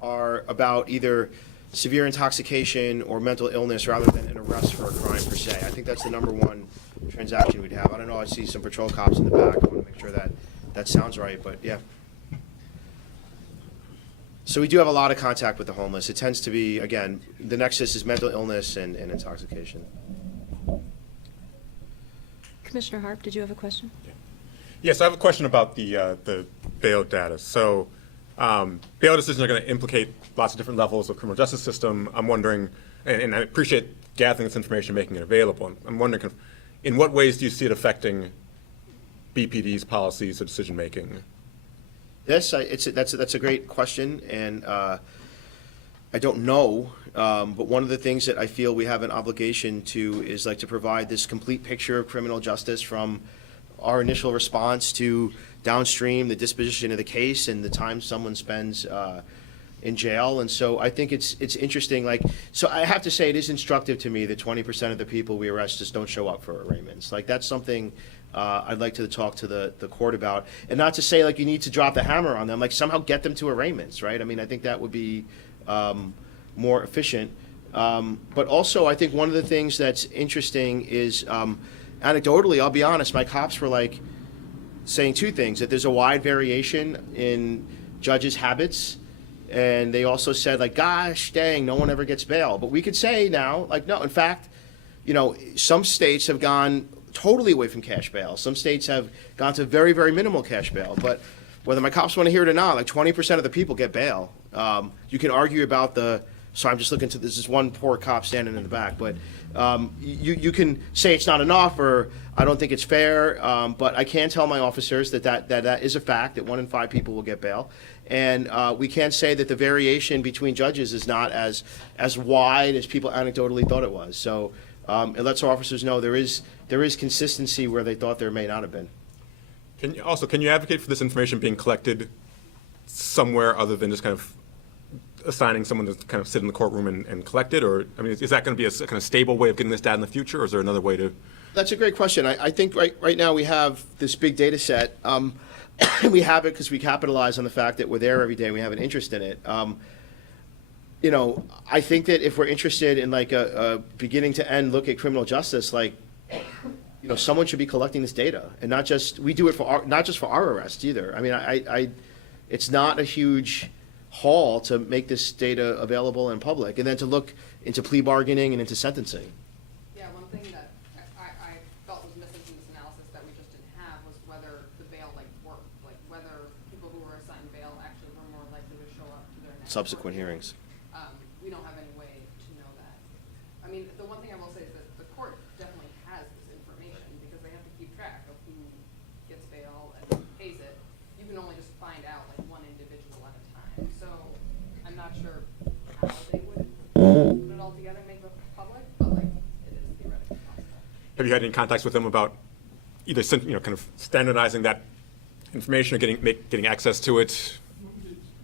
are about either severe intoxication or mental illness rather than an arrest for a crime per se. I think that's the number one transaction we'd have. I don't know, I see some patrol cops in the back. I want to make sure that sounds right, but yeah. So we do have a lot of contact with the homeless. It tends to be, again, the nexus is mental illness and intoxication. Commissioner Harp, did you have a question? Yes, I have a question about the bail data. So bail decisions are going to implicate lots of different levels of criminal justice system. I'm wondering, and I appreciate gathering this information, making it available. I'm wondering, in what ways do you see it affecting BPD's policies or decision making? Yes, that's a great question, and I don't know, but one of the things that I feel we have an obligation to is like to provide this complete picture of criminal justice from our initial response to downstream, the disposition of the case and the time someone spends in jail. And so I think it's interesting. Like, so I have to say it is instructive to me that 20% of the people we arrest just don't show up for arraignments. Like, that's something I'd like to talk to the court about. And not to say like you need to drop the hammer on them, like somehow get them to arraignments, right? I mean, I think that would be more efficient. But also, I think one of the things that's interesting is, anecdotally, I'll be honest, my cops were like saying two things, that there's a wide variation in judges' habits, and they also said, like, gosh, dang, no one ever gets bail. But we could say now, like, no, in fact, you know, some states have gone totally away from cash bail. Some states have gone to very, very minimal cash bail. But whether my cops want to hear it or not, like 20% of the people get bail. You can argue about so I'm just looking to, this is one poor cop standing in the back, but you can say it's not enough or I don't think it's fair, but I can tell my officers that is a fact, that 1 in 5 people will get bail. And we can't say that the variation between judges is not as wide as people anecdotally thought it was. So it lets our officers know there is consistency where they thought there may not have been. Can you advocate for this information being collected somewhere other than just kind of assigning someone to kind of sit in the courtroom and collect it? Or, I mean, is that going to be a kind of stable way of getting this data in the future, or is there another way to? That's a great question. I think right now we have this big data set. We have it because we capitalize on the fact that we're there every day. We have an interest in it. You know, I think that if we're interested in like a beginning to end look at criminal justice, like, you know, someone should be collecting this data, and not just we do it for not just for our arrests either. I mean, it's not a huge haul to make this data available in public, and then to look into plea bargaining and into sentencing. Yeah, one thing that I felt was missing from this analysis that we just didn't have was whether the bail worked, like whether people who were assigned bail actually were more likely to show up to their next Subsequent court hearings. We don't have any way to know that. I mean, the one thing I will say is that the court definitely has this information because they have to keep track of who gets bail and who pays it. You can only just find out like one individual at a time. So I'm not sure how they would put it all together and make it public, but like it is theoretically possible. Have you had any contacts with them about either, you know, kind of standardizing that information or getting access to it?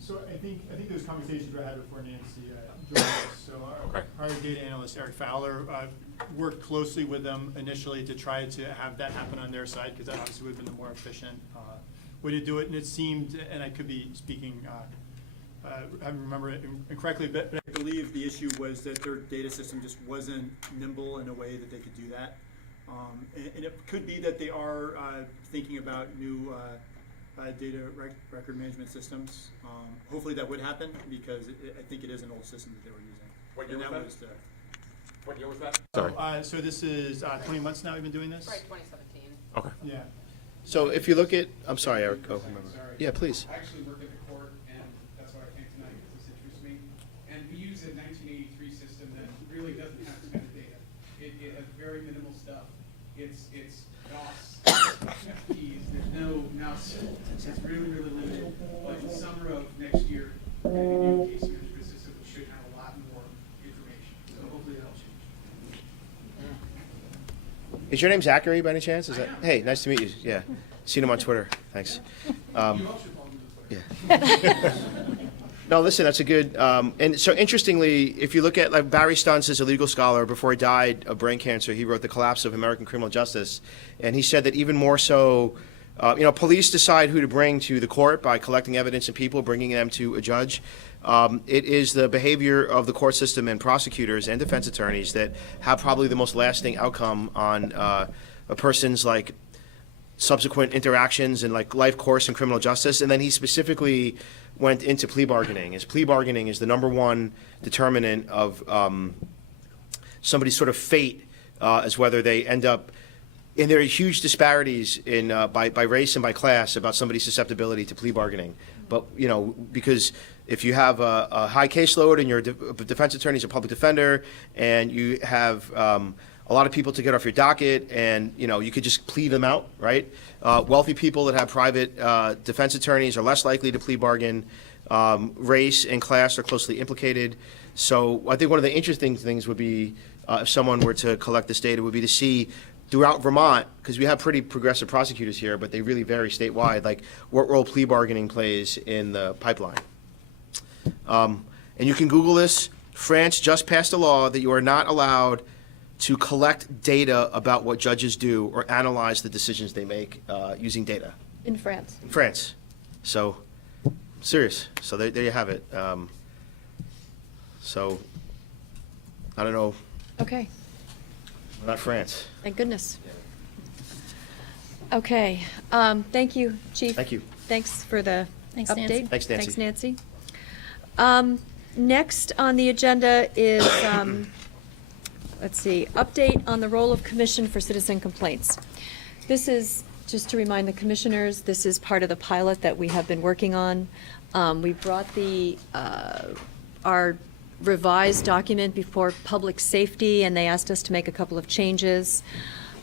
So I think those conversations were had before Nancy joined us. So our data analyst, Eric Fowler, worked closely with them initially to try to have that happen on their side, because that obviously would have been the more efficient way to do it. And it seemed, and I could be speaking, I remember it incorrectly, but I believe the issue was that their data system just wasn't nimble in a way that they could do that. And it could be that they are thinking about new data record management systems. Hopefully that would happen, because I think it is an old system that they were using. What year was that? What year was that? Sorry. So this is 20 months now we've been doing this? Right, 2017. Okay. Yeah. So if you look at, I'm sorry, Eric. Oh, yeah, please. I actually work at the court, and that's why I came tonight, because this interests me. And we use a 1983 system that really doesn't have metadata. It has very minimal stuff. It's DOS, keys. There's no mouse. It's really, really limited. But in summer of next year, the new case management system should have a lot more information. So hopefully that'll change. Is your name Zachary by any chance? Is that? Hey, nice to meet you. Yeah, seen him on Twitter. Thanks. Yeah. No, listen, that's a good. And so interestingly, if you look at like Barry Stuntz is a legal scholar. Before he died of brain cancer, he wrote The Collapse of American Criminal Justice, and he said that even more so, you know, police decide who to bring to the court by collecting evidence and people, bringing them to a judge. It is the behavior of the court system and prosecutors and defense attorneys that have probably the most lasting outcome on a person's like subsequent interactions and like life course in criminal justice. And then he specifically went into plea bargaining. As plea bargaining is the #1 determinant of somebody's sort of fate, as whether they end up. And there are huge disparities in by race and by class about somebody's susceptibility to plea bargaining. But you know, because if you have a high caseload and you're a defense attorney, a public defender, and you have a lot of people to get off your docket, and you know you could just plead them out, right? Wealthy people that have private defense attorneys are less likely to plea bargain. Race and class are closely implicated. So I think one of the interesting things would be, if someone were to collect this data, would be to see throughout Vermont, because we have pretty progressive prosecutors here, but they really vary statewide, like what role plea bargaining plays in the pipeline. And you can Google this. France just passed a law that you are not allowed to collect data about what judges do or analyze the decisions they make using data. In France. In France. So, serious. So there you have it. So, I don't know. Okay, Not France. thank goodness. Okay, thank you, Chief. Thank you. Thanks for the Thanks, update. Nancy. Thanks, Nancy. Thanks, Nancy. Next on the agenda is, let's see, update on the role of Commission for Citizen Complaints. This is, just to remind the commissioners, this is part of the pilot that we have been working on. We brought our revised document before Public Safety, and they asked us to make a couple of changes.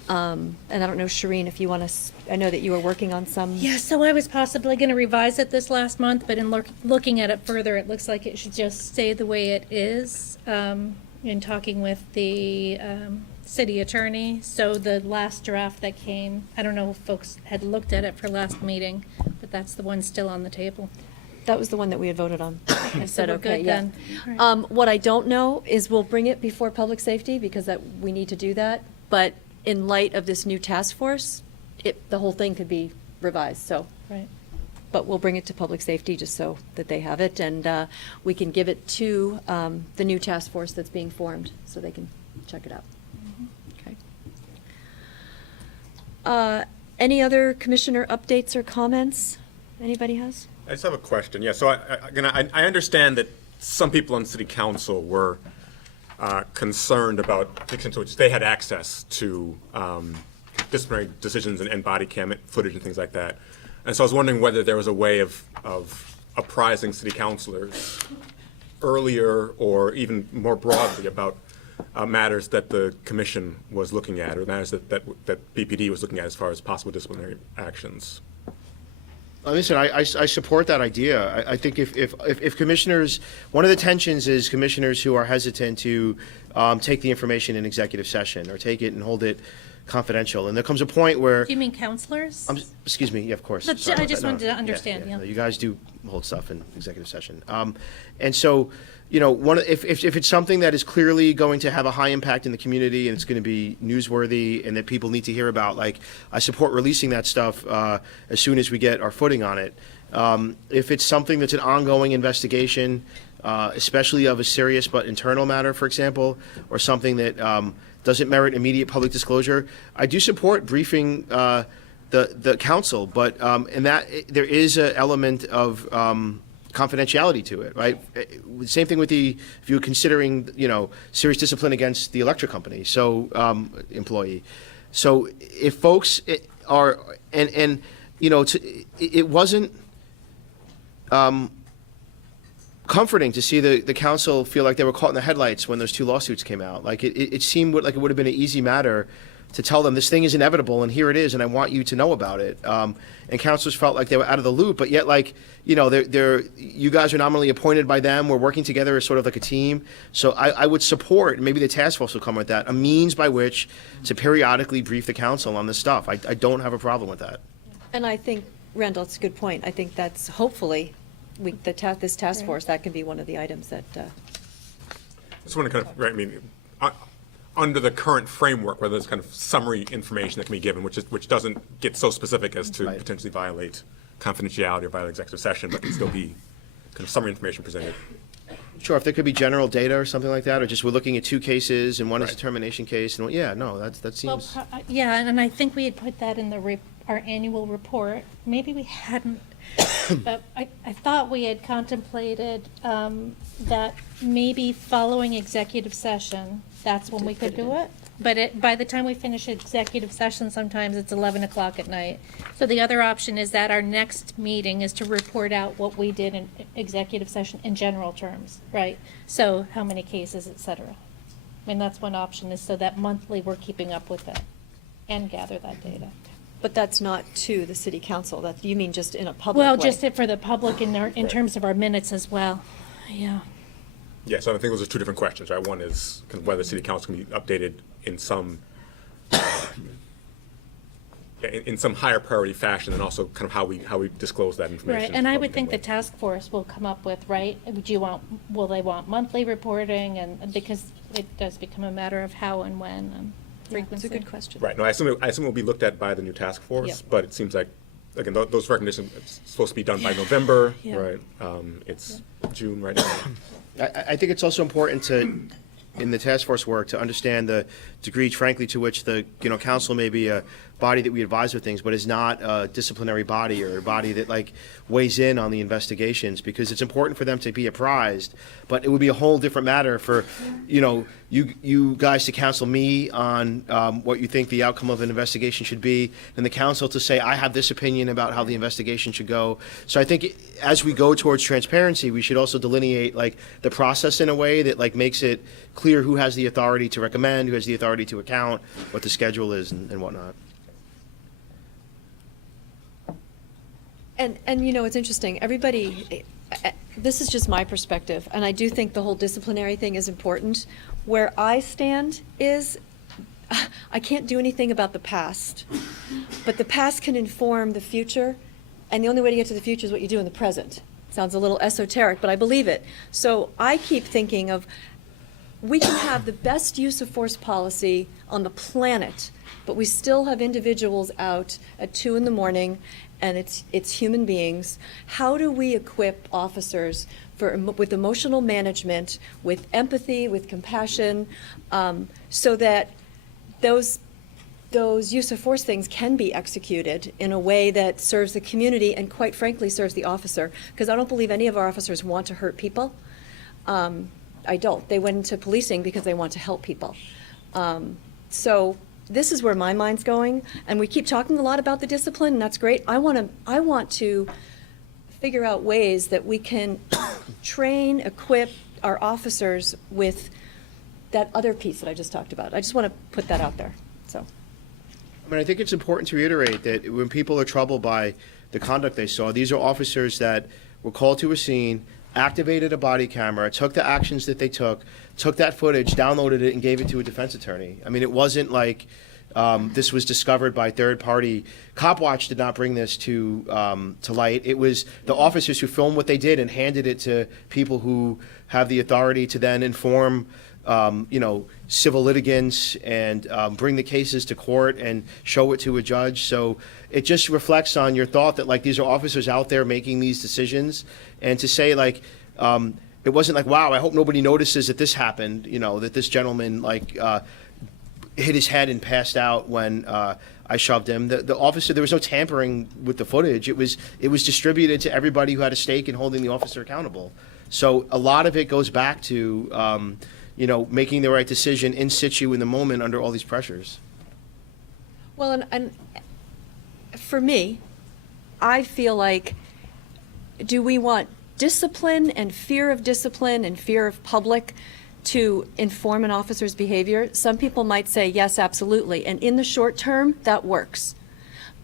And I don't know, Shireen, if you want to, I know that you were working on some. Yeah, so I was possibly going to revise it this last month, but in looking at it further, it looks like it should just stay the way it is. In talking with the city attorney, so the last draft that came, I don't know if folks had looked at it for last meeting, but that's the one still on the table. That was the one that we had voted on. I So said, we're okay, good yeah. then. All right. What I don't know is we'll bring it before Public Safety because we need to do that. But in light of this new task force, the whole thing could be revised, so. Right. But we'll bring it to Public Safety just so that they have it, and we can give it to the new task force that's being formed, so they can check it out. Okay. Any other commissioner updates or comments anybody has? I just have a question. Yeah, so I understand that some people on city council were concerned about the extent to which they had access to disciplinary decisions and body cam footage and things like that. And so I was wondering whether there was a way of apprising city councilors earlier or even more broadly about matters that the commission was looking at or matters that BPD was looking at as far as possible disciplinary actions. Listen, I support that idea. I think if commissioners, one of the tensions is commissioners who are hesitant to take the information in executive session or take it and hold it confidential. And there comes a point where. Do you mean counselors? Excuse me, yeah, of course. No, Sorry I about just that. No, wanted to understand, yeah. No, you guys do hold stuff in executive session. And so, if it's something that is clearly going to have a high impact in the community and it's going to be newsworthy and that people need to hear about, like, I support releasing that stuff as soon as we get our footing on it. If it's something that's an ongoing investigation, especially of a serious but internal matter, for example, or something that doesn't merit immediate public disclosure, I do support briefing the council, but in that there is an element of confidentiality to it, right? Same thing with if you're considering, serious discipline against the electric company, so employee. So if folks are, it wasn't comforting to see the council feel like they were caught in the headlights when those two lawsuits came out. Like it seemed like it would have been an easy matter to tell them this thing is inevitable and here it is and I want you to know about it. And councilors felt like they were out of the loop, but yet you guys are nominally appointed by them. We're working together as sort of like a team. So I would support, and maybe the task force will come with that, a means by which to periodically brief the council on this stuff. I don't have a problem with that. And I think, Randall, it's a good point. I think that's hopefully this task force, that can be one of the items that. I just want to under the current framework, where there's kind of summary information that can be given, which doesn't get so specific as to potentially violate confidentiality or violate executive session, but can still be kind of summary information presented. Sure, if there could be general data or something like that, or just we're looking at two cases and one is a termination case, and that seems. Well, yeah, and I think we had put that in our annual report. Maybe we hadn't, but I thought we had contemplated that maybe following executive session, that's when we could do it. But by the time we finish executive session, sometimes it's 11 o'clock at night. So the other option is that our next meeting is to report out what we did in executive session in general terms, right? So how many cases, et cetera. That's one option, is so that monthly we're keeping up with it and gather that data. But that's not to the city council, that, you mean just in a public way? Well, just for the public in terms of our minutes as well, yeah. Yeah, so I think those are two different questions, right? One is kind of whether city council can be updated in some in some higher priority fashion, and also kind of how we disclose that information. Right, and I would think the task force will come up with, right, will they want monthly reporting, and because it does become a matter of how and when and frequency. It's a good question. Right. No, I assume it will be looked at by the new task force, Yep. but it seems like, again, those recommendations are supposed to be done by November, Yeah. right? It's June right now. I think it's also important to, in the task force work, to understand the degree, frankly, to which the council may be a body that we advise with things, but is not a disciplinary body or a body that weighs in on the investigations, because it's important for them to be apprised. But it would be a whole different matter for you guys to counsel me on what you think the outcome of an investigation should be, and the council to say, I have this opinion about how the investigation should go. So I think as we go towards transparency, we should also delineate the process in a way that makes it clear who has the authority to recommend, who has the authority to account, what the schedule is, and whatnot. And it's interesting, everybody, this is just my perspective, and I do think the whole disciplinary thing is important. Where I stand is, I can't do anything about the past, but the past can inform the future, and the only way to get to the future is what you do in the present. Sounds a little esoteric, but I believe it. So I keep thinking of, we can have the best use of force policy on the planet, but we still have individuals out at 2 a.m, and it's human beings. How do we equip officers with emotional management, with empathy, with compassion, so that those use of force things can be executed in a way that serves the community and, quite frankly, serves the officer? Because I don't believe any of our officers want to hurt people. I don't. They went into policing because they want to help people. So this is where my mind's going, and we keep talking a lot about the discipline, and that's great. I want to figure out ways that we can train, equip our officers with that other piece that I just talked about. I just want to put that out there. So, I think it's important to reiterate that when people are troubled by the conduct they saw, these are officers that were called to a scene, activated a body camera, took the actions that they took that footage, downloaded it, and gave it to a defense attorney. It wasn't like this was discovered by third party. CopWatch did not bring this to light. It was the officers who filmed what they did and handed it to people who have the authority to then inform civil litigants and bring the cases to court and show it to a judge. So it just reflects on your thought that these are officers out there making these decisions, and to say it wasn't wow, I hope nobody notices that this happened, that this gentleman hit his head and passed out when I shoved him. The officer, there was no tampering with the footage. It was distributed to everybody who had a stake in holding the officer accountable. So a lot of it goes back to making the right decision in situ in the moment under all these pressures. well, and for me, I feel like, do we want discipline and fear of public to inform an officer's behavior? Some people might say yes, absolutely, and in the short term, that works.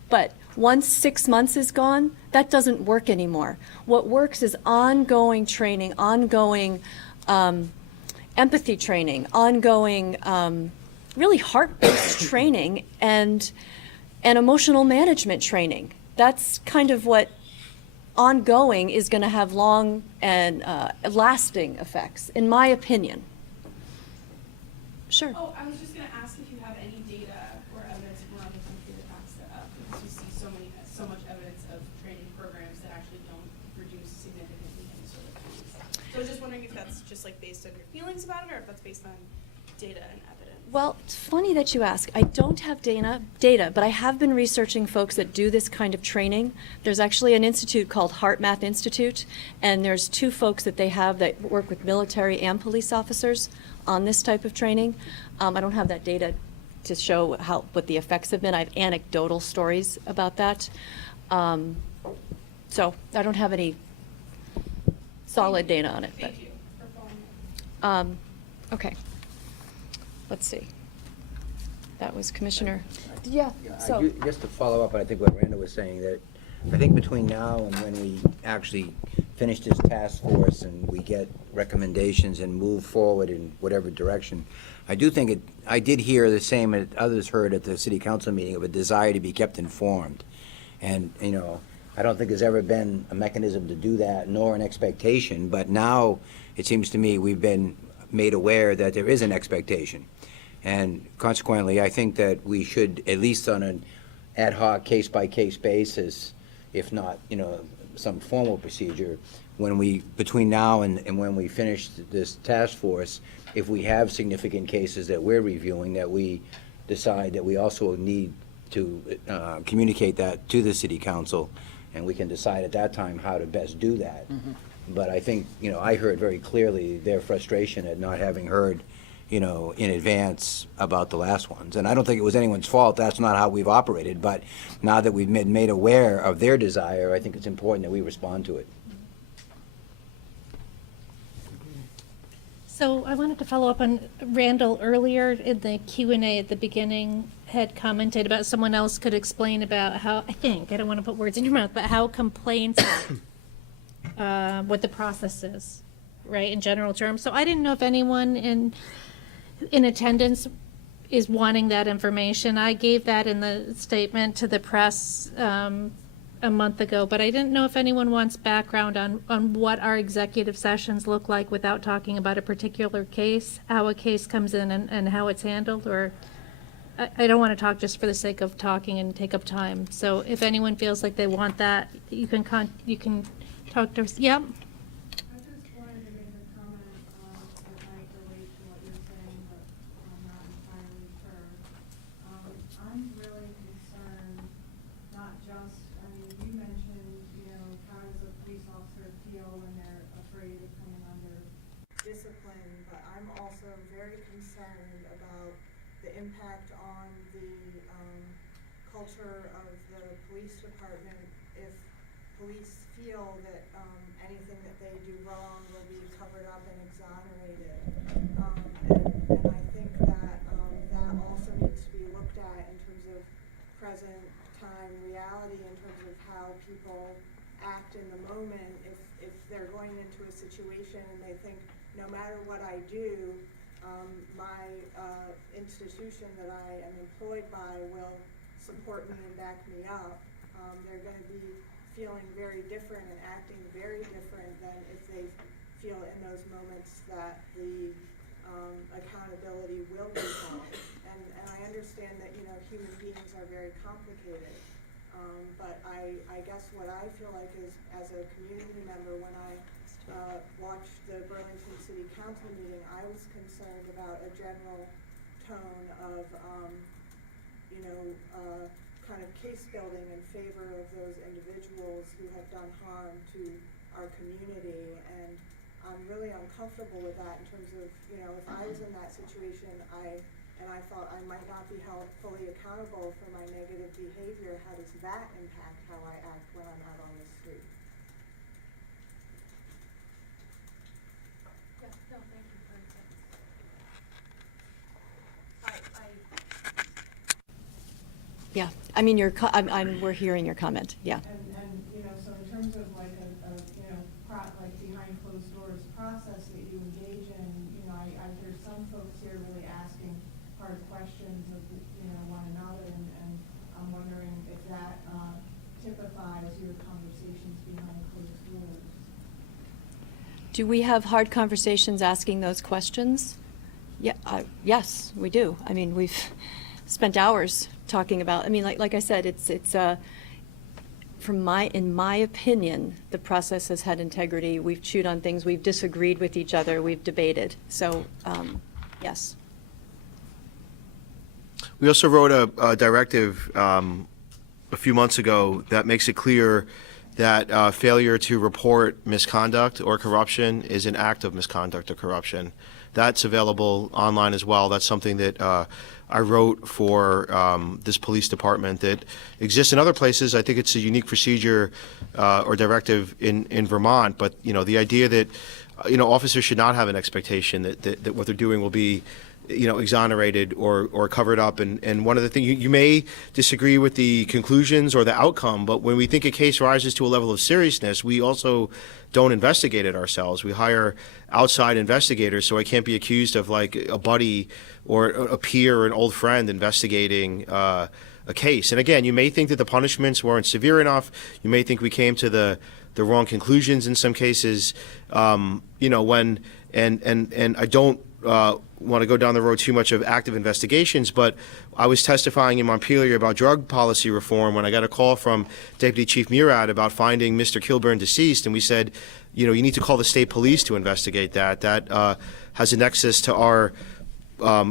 But once 6 months is gone, that doesn't work anymore. What works is ongoing training, ongoing empathy training, ongoing really heart-based training, and emotional management training. That's kind of what ongoing is going to have long and lasting effects, in my opinion. Sure. Oh, I was just going to ask if you have any data or evidence around the country that backs that up, because you see so much evidence of training programs that actually don't produce significantly any sort of things. So I was just wondering if that's just based on your feelings about it, or if that's based on data and evidence. Well, it's funny that you ask. I don't have data, but I have been researching folks that do this kind of training. There's actually an institute called Heart Math Institute, and there's 2 folks that they have that work with military and police officers on this type of training. I don't have that data to show what the effects have been. I have anecdotal stories about that. So I don't have any solid data on it. Thank you for following up. Okay. Let's see. That was Commissioner. Just to follow up, I think what Randall was saying, that I think between now and when we actually finish this task force and we get recommendations and move forward in whatever direction, I do think I did hear the same that others heard at the city council meeting, of a desire to be kept informed. And, I don't think there's ever been a mechanism to do that, nor an expectation, but now it seems to me we've been made aware that there is an expectation. And consequently, I think that we should, at least on an ad hoc, case-by-case basis, if not, some formal procedure, between now and when we finish this task force, if we have significant cases that we're reviewing, that we decide that we also need to communicate that to the city council, and we can decide at that time how to best do that. But I think, I heard very clearly their frustration at not having heard, in advance about the last ones. And I don't think it was anyone's fault. That's not how we've operated. But now that we've been made aware of their desire, I think it's important that we respond to it. So I wanted to follow up on Randall earlier in the Q&A at the beginning had commented about someone else could explain about how, I don't want to put words in your mouth, but how complaints, what the process is, right, in general terms. So I didn't know if anyone in attendance is wanting that information. I gave that in the statement to the press a month ago, but I didn't know if anyone wants background on what our executive sessions look like without talking about a particular case, how a case comes in and how it's handled, or I don't want to talk just for the sake of talking and take up time. So if anyone feels like they want that, you can talk to us. Yep. I just wanted to make a comment that might relate to what you're saying, but I'm not entirely sure. I'm really concerned, not just, you mentioned, how does a police officer feel when they're afraid of coming under discipline, but I'm also very concerned about the impact on the culture of the police department if police feel that anything that they do wrong will be covered up and exonerated. And I think that that also needs to be looked at in terms of present time reality, in terms of how people act in the moment. If they're going into a situation and they think, no matter what I do, my institution that I am employed by will support me and back me up, they're going to be feeling very different and acting very different than if they feel in those moments that the accountability will be held. And I understand that, human beings are very complicated. But I guess what I feel like is, as a community member, when I watched the Burlington City Council meeting, I was concerned about a general tone of, kind of case building in favor of those individuals who have done harm to our community. And I'm really uncomfortable with that in terms of, if I was in that situation, and I thought I might not be held fully accountable for my negative behavior, how does that impact how I act when I'm out on the street? Yeah, no, thank you for that. Yeah, we're hearing your comment, yeah. And so in terms of like like behind closed doors process that you engage in, I hear some folks here really asking hard questions of, one another, and I'm wondering if that typifies your conversations behind closed doors. Do we have hard conversations asking those questions? Yeah, yes, we do. We've spent hours talking about, like I said, it's in my opinion, the process has had integrity. We've chewed on things, we've disagreed with each other, we've debated. So, yes. We also wrote a directive a few months ago that makes it clear that failure to report misconduct or corruption is an act of misconduct or corruption. That's available online as well. That's something that I wrote for this police department that exists in other places. I think it's a unique procedure or directive in Vermont, but the idea that officers should not have an expectation that what they're doing will be exonerated or covered up. And one of the things, you may disagree with the conclusions or the outcome, but when we think a case rises to a level of seriousness, we also don't investigate it ourselves. We hire outside investigators, so I can't be accused of like a buddy or a peer or an old friend investigating a case. And again, you may think that the punishments weren't severe enough. You may think we came to the wrong conclusions in some cases. And I don't want to go down the road too much of active investigations, but I was testifying in Montpelier about drug policy reform when I got a call from Deputy Chief Murad about finding Mr. Kilburn deceased, and we said, you need to call the state police to investigate that. That has a nexus to our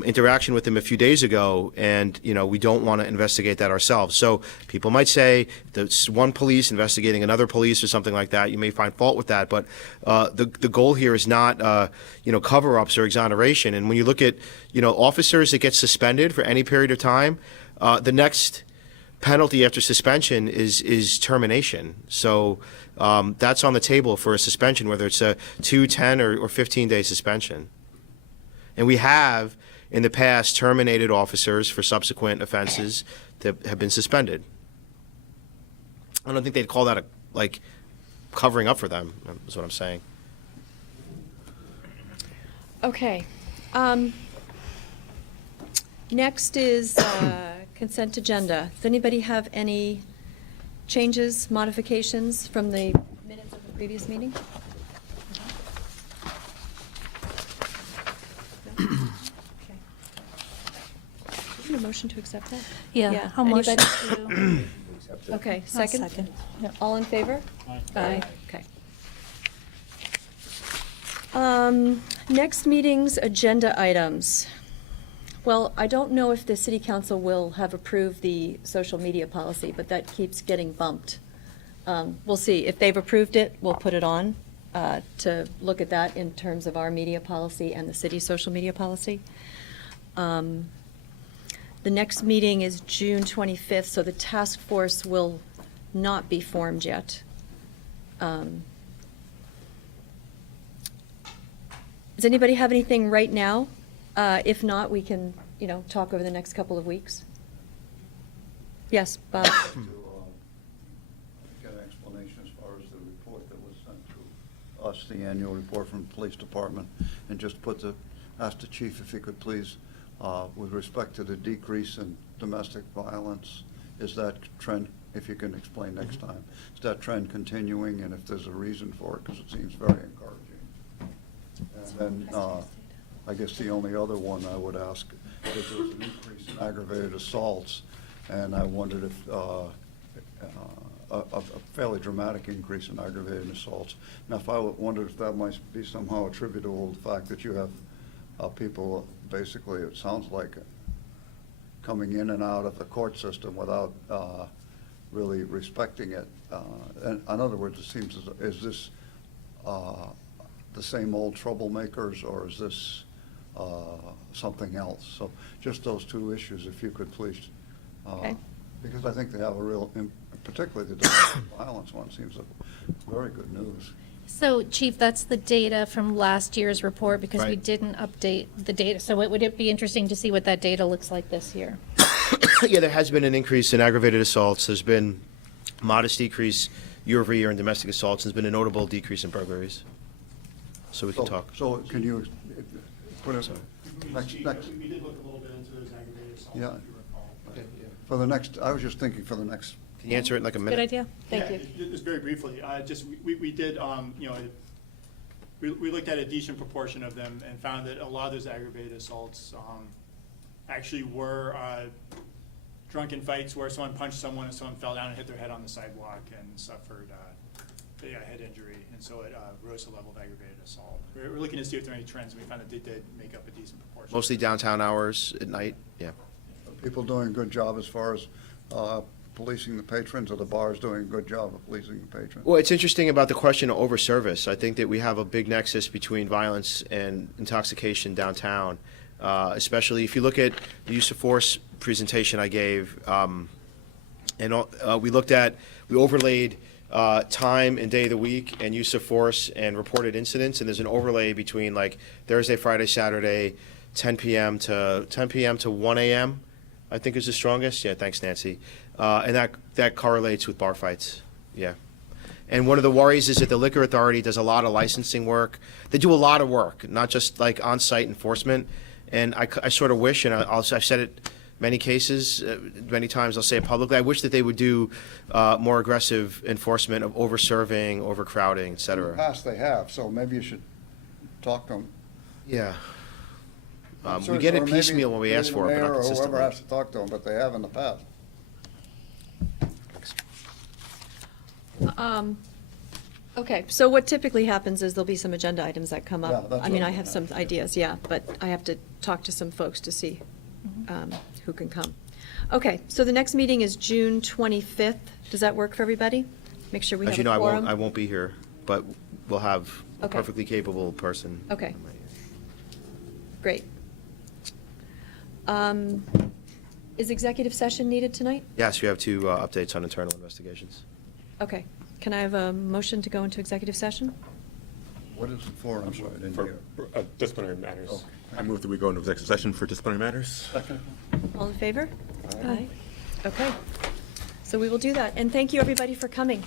interaction with him a few days ago, and we don't want to investigate that ourselves. So people might say there's one police investigating another police or something like that. You may find fault with that, but the goal here is not cover-ups or exoneration. And when you look at officers that get suspended for any period of time, the next penalty after suspension is termination. So that's on the table for a suspension, whether it's a 2, 10, or 15-day suspension. And we have, in the past, terminated officers for subsequent offenses that have been suspended. I don't think they'd call that covering up for them, is what I'm saying. Okay. Next is consent agenda. Does anybody have any changes, modifications from the minutes of the previous meeting? Is there a motion to accept that? Yeah, I'll motion Anybody? Okay, second? second. All in favor? Aye. Okay. Next meeting's agenda items. Well, I don't know if the city council will have approved the social media policy, but that keeps getting bumped. We'll see. If they've approved it, we'll put it on to look at that in terms of our media policy and the city's social media policy. The next meeting is June 25th, so the task force will not be formed yet. Does anybody have anything right now? If not, we can, talk over the next couple of weeks. Yes, Bob? To get an explanation as far as the report that was sent to us, the annual report from the police department, and just ask the chief if he could please, with respect to the decrease in domestic violence, is that trend, if you can explain next time, is that trend continuing, and if there's a reason for it, because it seems very encouraging. And then, I guess the only other one I would ask is there's an increase in aggravated assaults, and I wondered if a fairly dramatic increase in aggravated assaults. Now, if I wondered if that might be somehow attributable to the fact that you have people, basically, it sounds like coming in and out of the court system without really respecting it. And in other words, it seems, is this the same old troublemakers, or is this something else? So just those two issues, if you could please. Okay. Because I think they have a real, particularly the domestic violence one seems very good news. So, Chief, that's the data from last year's report, because we Right. didn't update the data. So would it be interesting to see what that data looks like this year? Yeah, there has been an increase in aggravated assaults. There's been a modest decrease year over year in domestic assaults. There's been a notable decrease in burglaries. So we can talk. So can you put it, next, We did look a little bit into those aggravated assaults, Yeah. if you recall. for the next, I was just thinking for the next. Can you answer it in like a minute? Good idea. Thank Yeah, you. Just very briefly, we did, we looked at a decent proportion of them and found that a lot of those aggravated assaults actually were drunken fights where someone punched someone and someone fell down and hit their head on the sidewalk and suffered a head injury, and so it rose to the level of aggravated assault. We're looking to see if there are any trends, and we found that they did make up a decent proportion. Mostly downtown hours at night, yeah. People doing a good job as far as policing the patrons, or the bars doing a good job of policing the patrons? Well, it's interesting about the question of overservice. I think that we have a big nexus between violence and intoxication downtown, especially if you look at the use of force presentation I gave. We overlaid time and day of the week and use of force and reported incidents, and there's an overlay between like Thursday, Friday, Saturday, 10 p.m. to 1 a.m., I think is the strongest. Yeah, thanks, Nancy. And that correlates with bar fights. Yeah. And one of the worries is that the Liquor Authority does a lot of licensing work. They do a lot of work, not just like on-site enforcement. And I sort of wish, and I've said it many cases, many times I'll say it publicly, I wish that they would do more aggressive enforcement of over-serving, overcrowding, et In the cetera. past, they have, so maybe you should talk to them. Yeah. I'm We sure- get or it maybe- piecemeal when we maybe ask the for it, but mayor not or consistently. whoever has to talk to them, but they have in the past. Okay, so what typically happens is there'll be some agenda items that come Yeah, up. that's I mean, what I I have some meant, yeah. ideas, yeah, but I have to talk to some folks to see who can come. Okay, so the next meeting is June 25th. Does that work for everybody? Make sure we have As a you know, quorum? I won't be here, but we'll have a Okay. perfectly capable person. Okay. Great. Is executive session needed tonight? Yes, you have two updates on internal investigations. Okay. Can I have a motion to go into executive session? What is it for? I'm sorry, I didn't For hear. disciplinary matters. Okay. I move that we go into executive session for disciplinary matters. Second? All in favor? Aye. Okay. So we will do that. And thank you, everybody, for coming.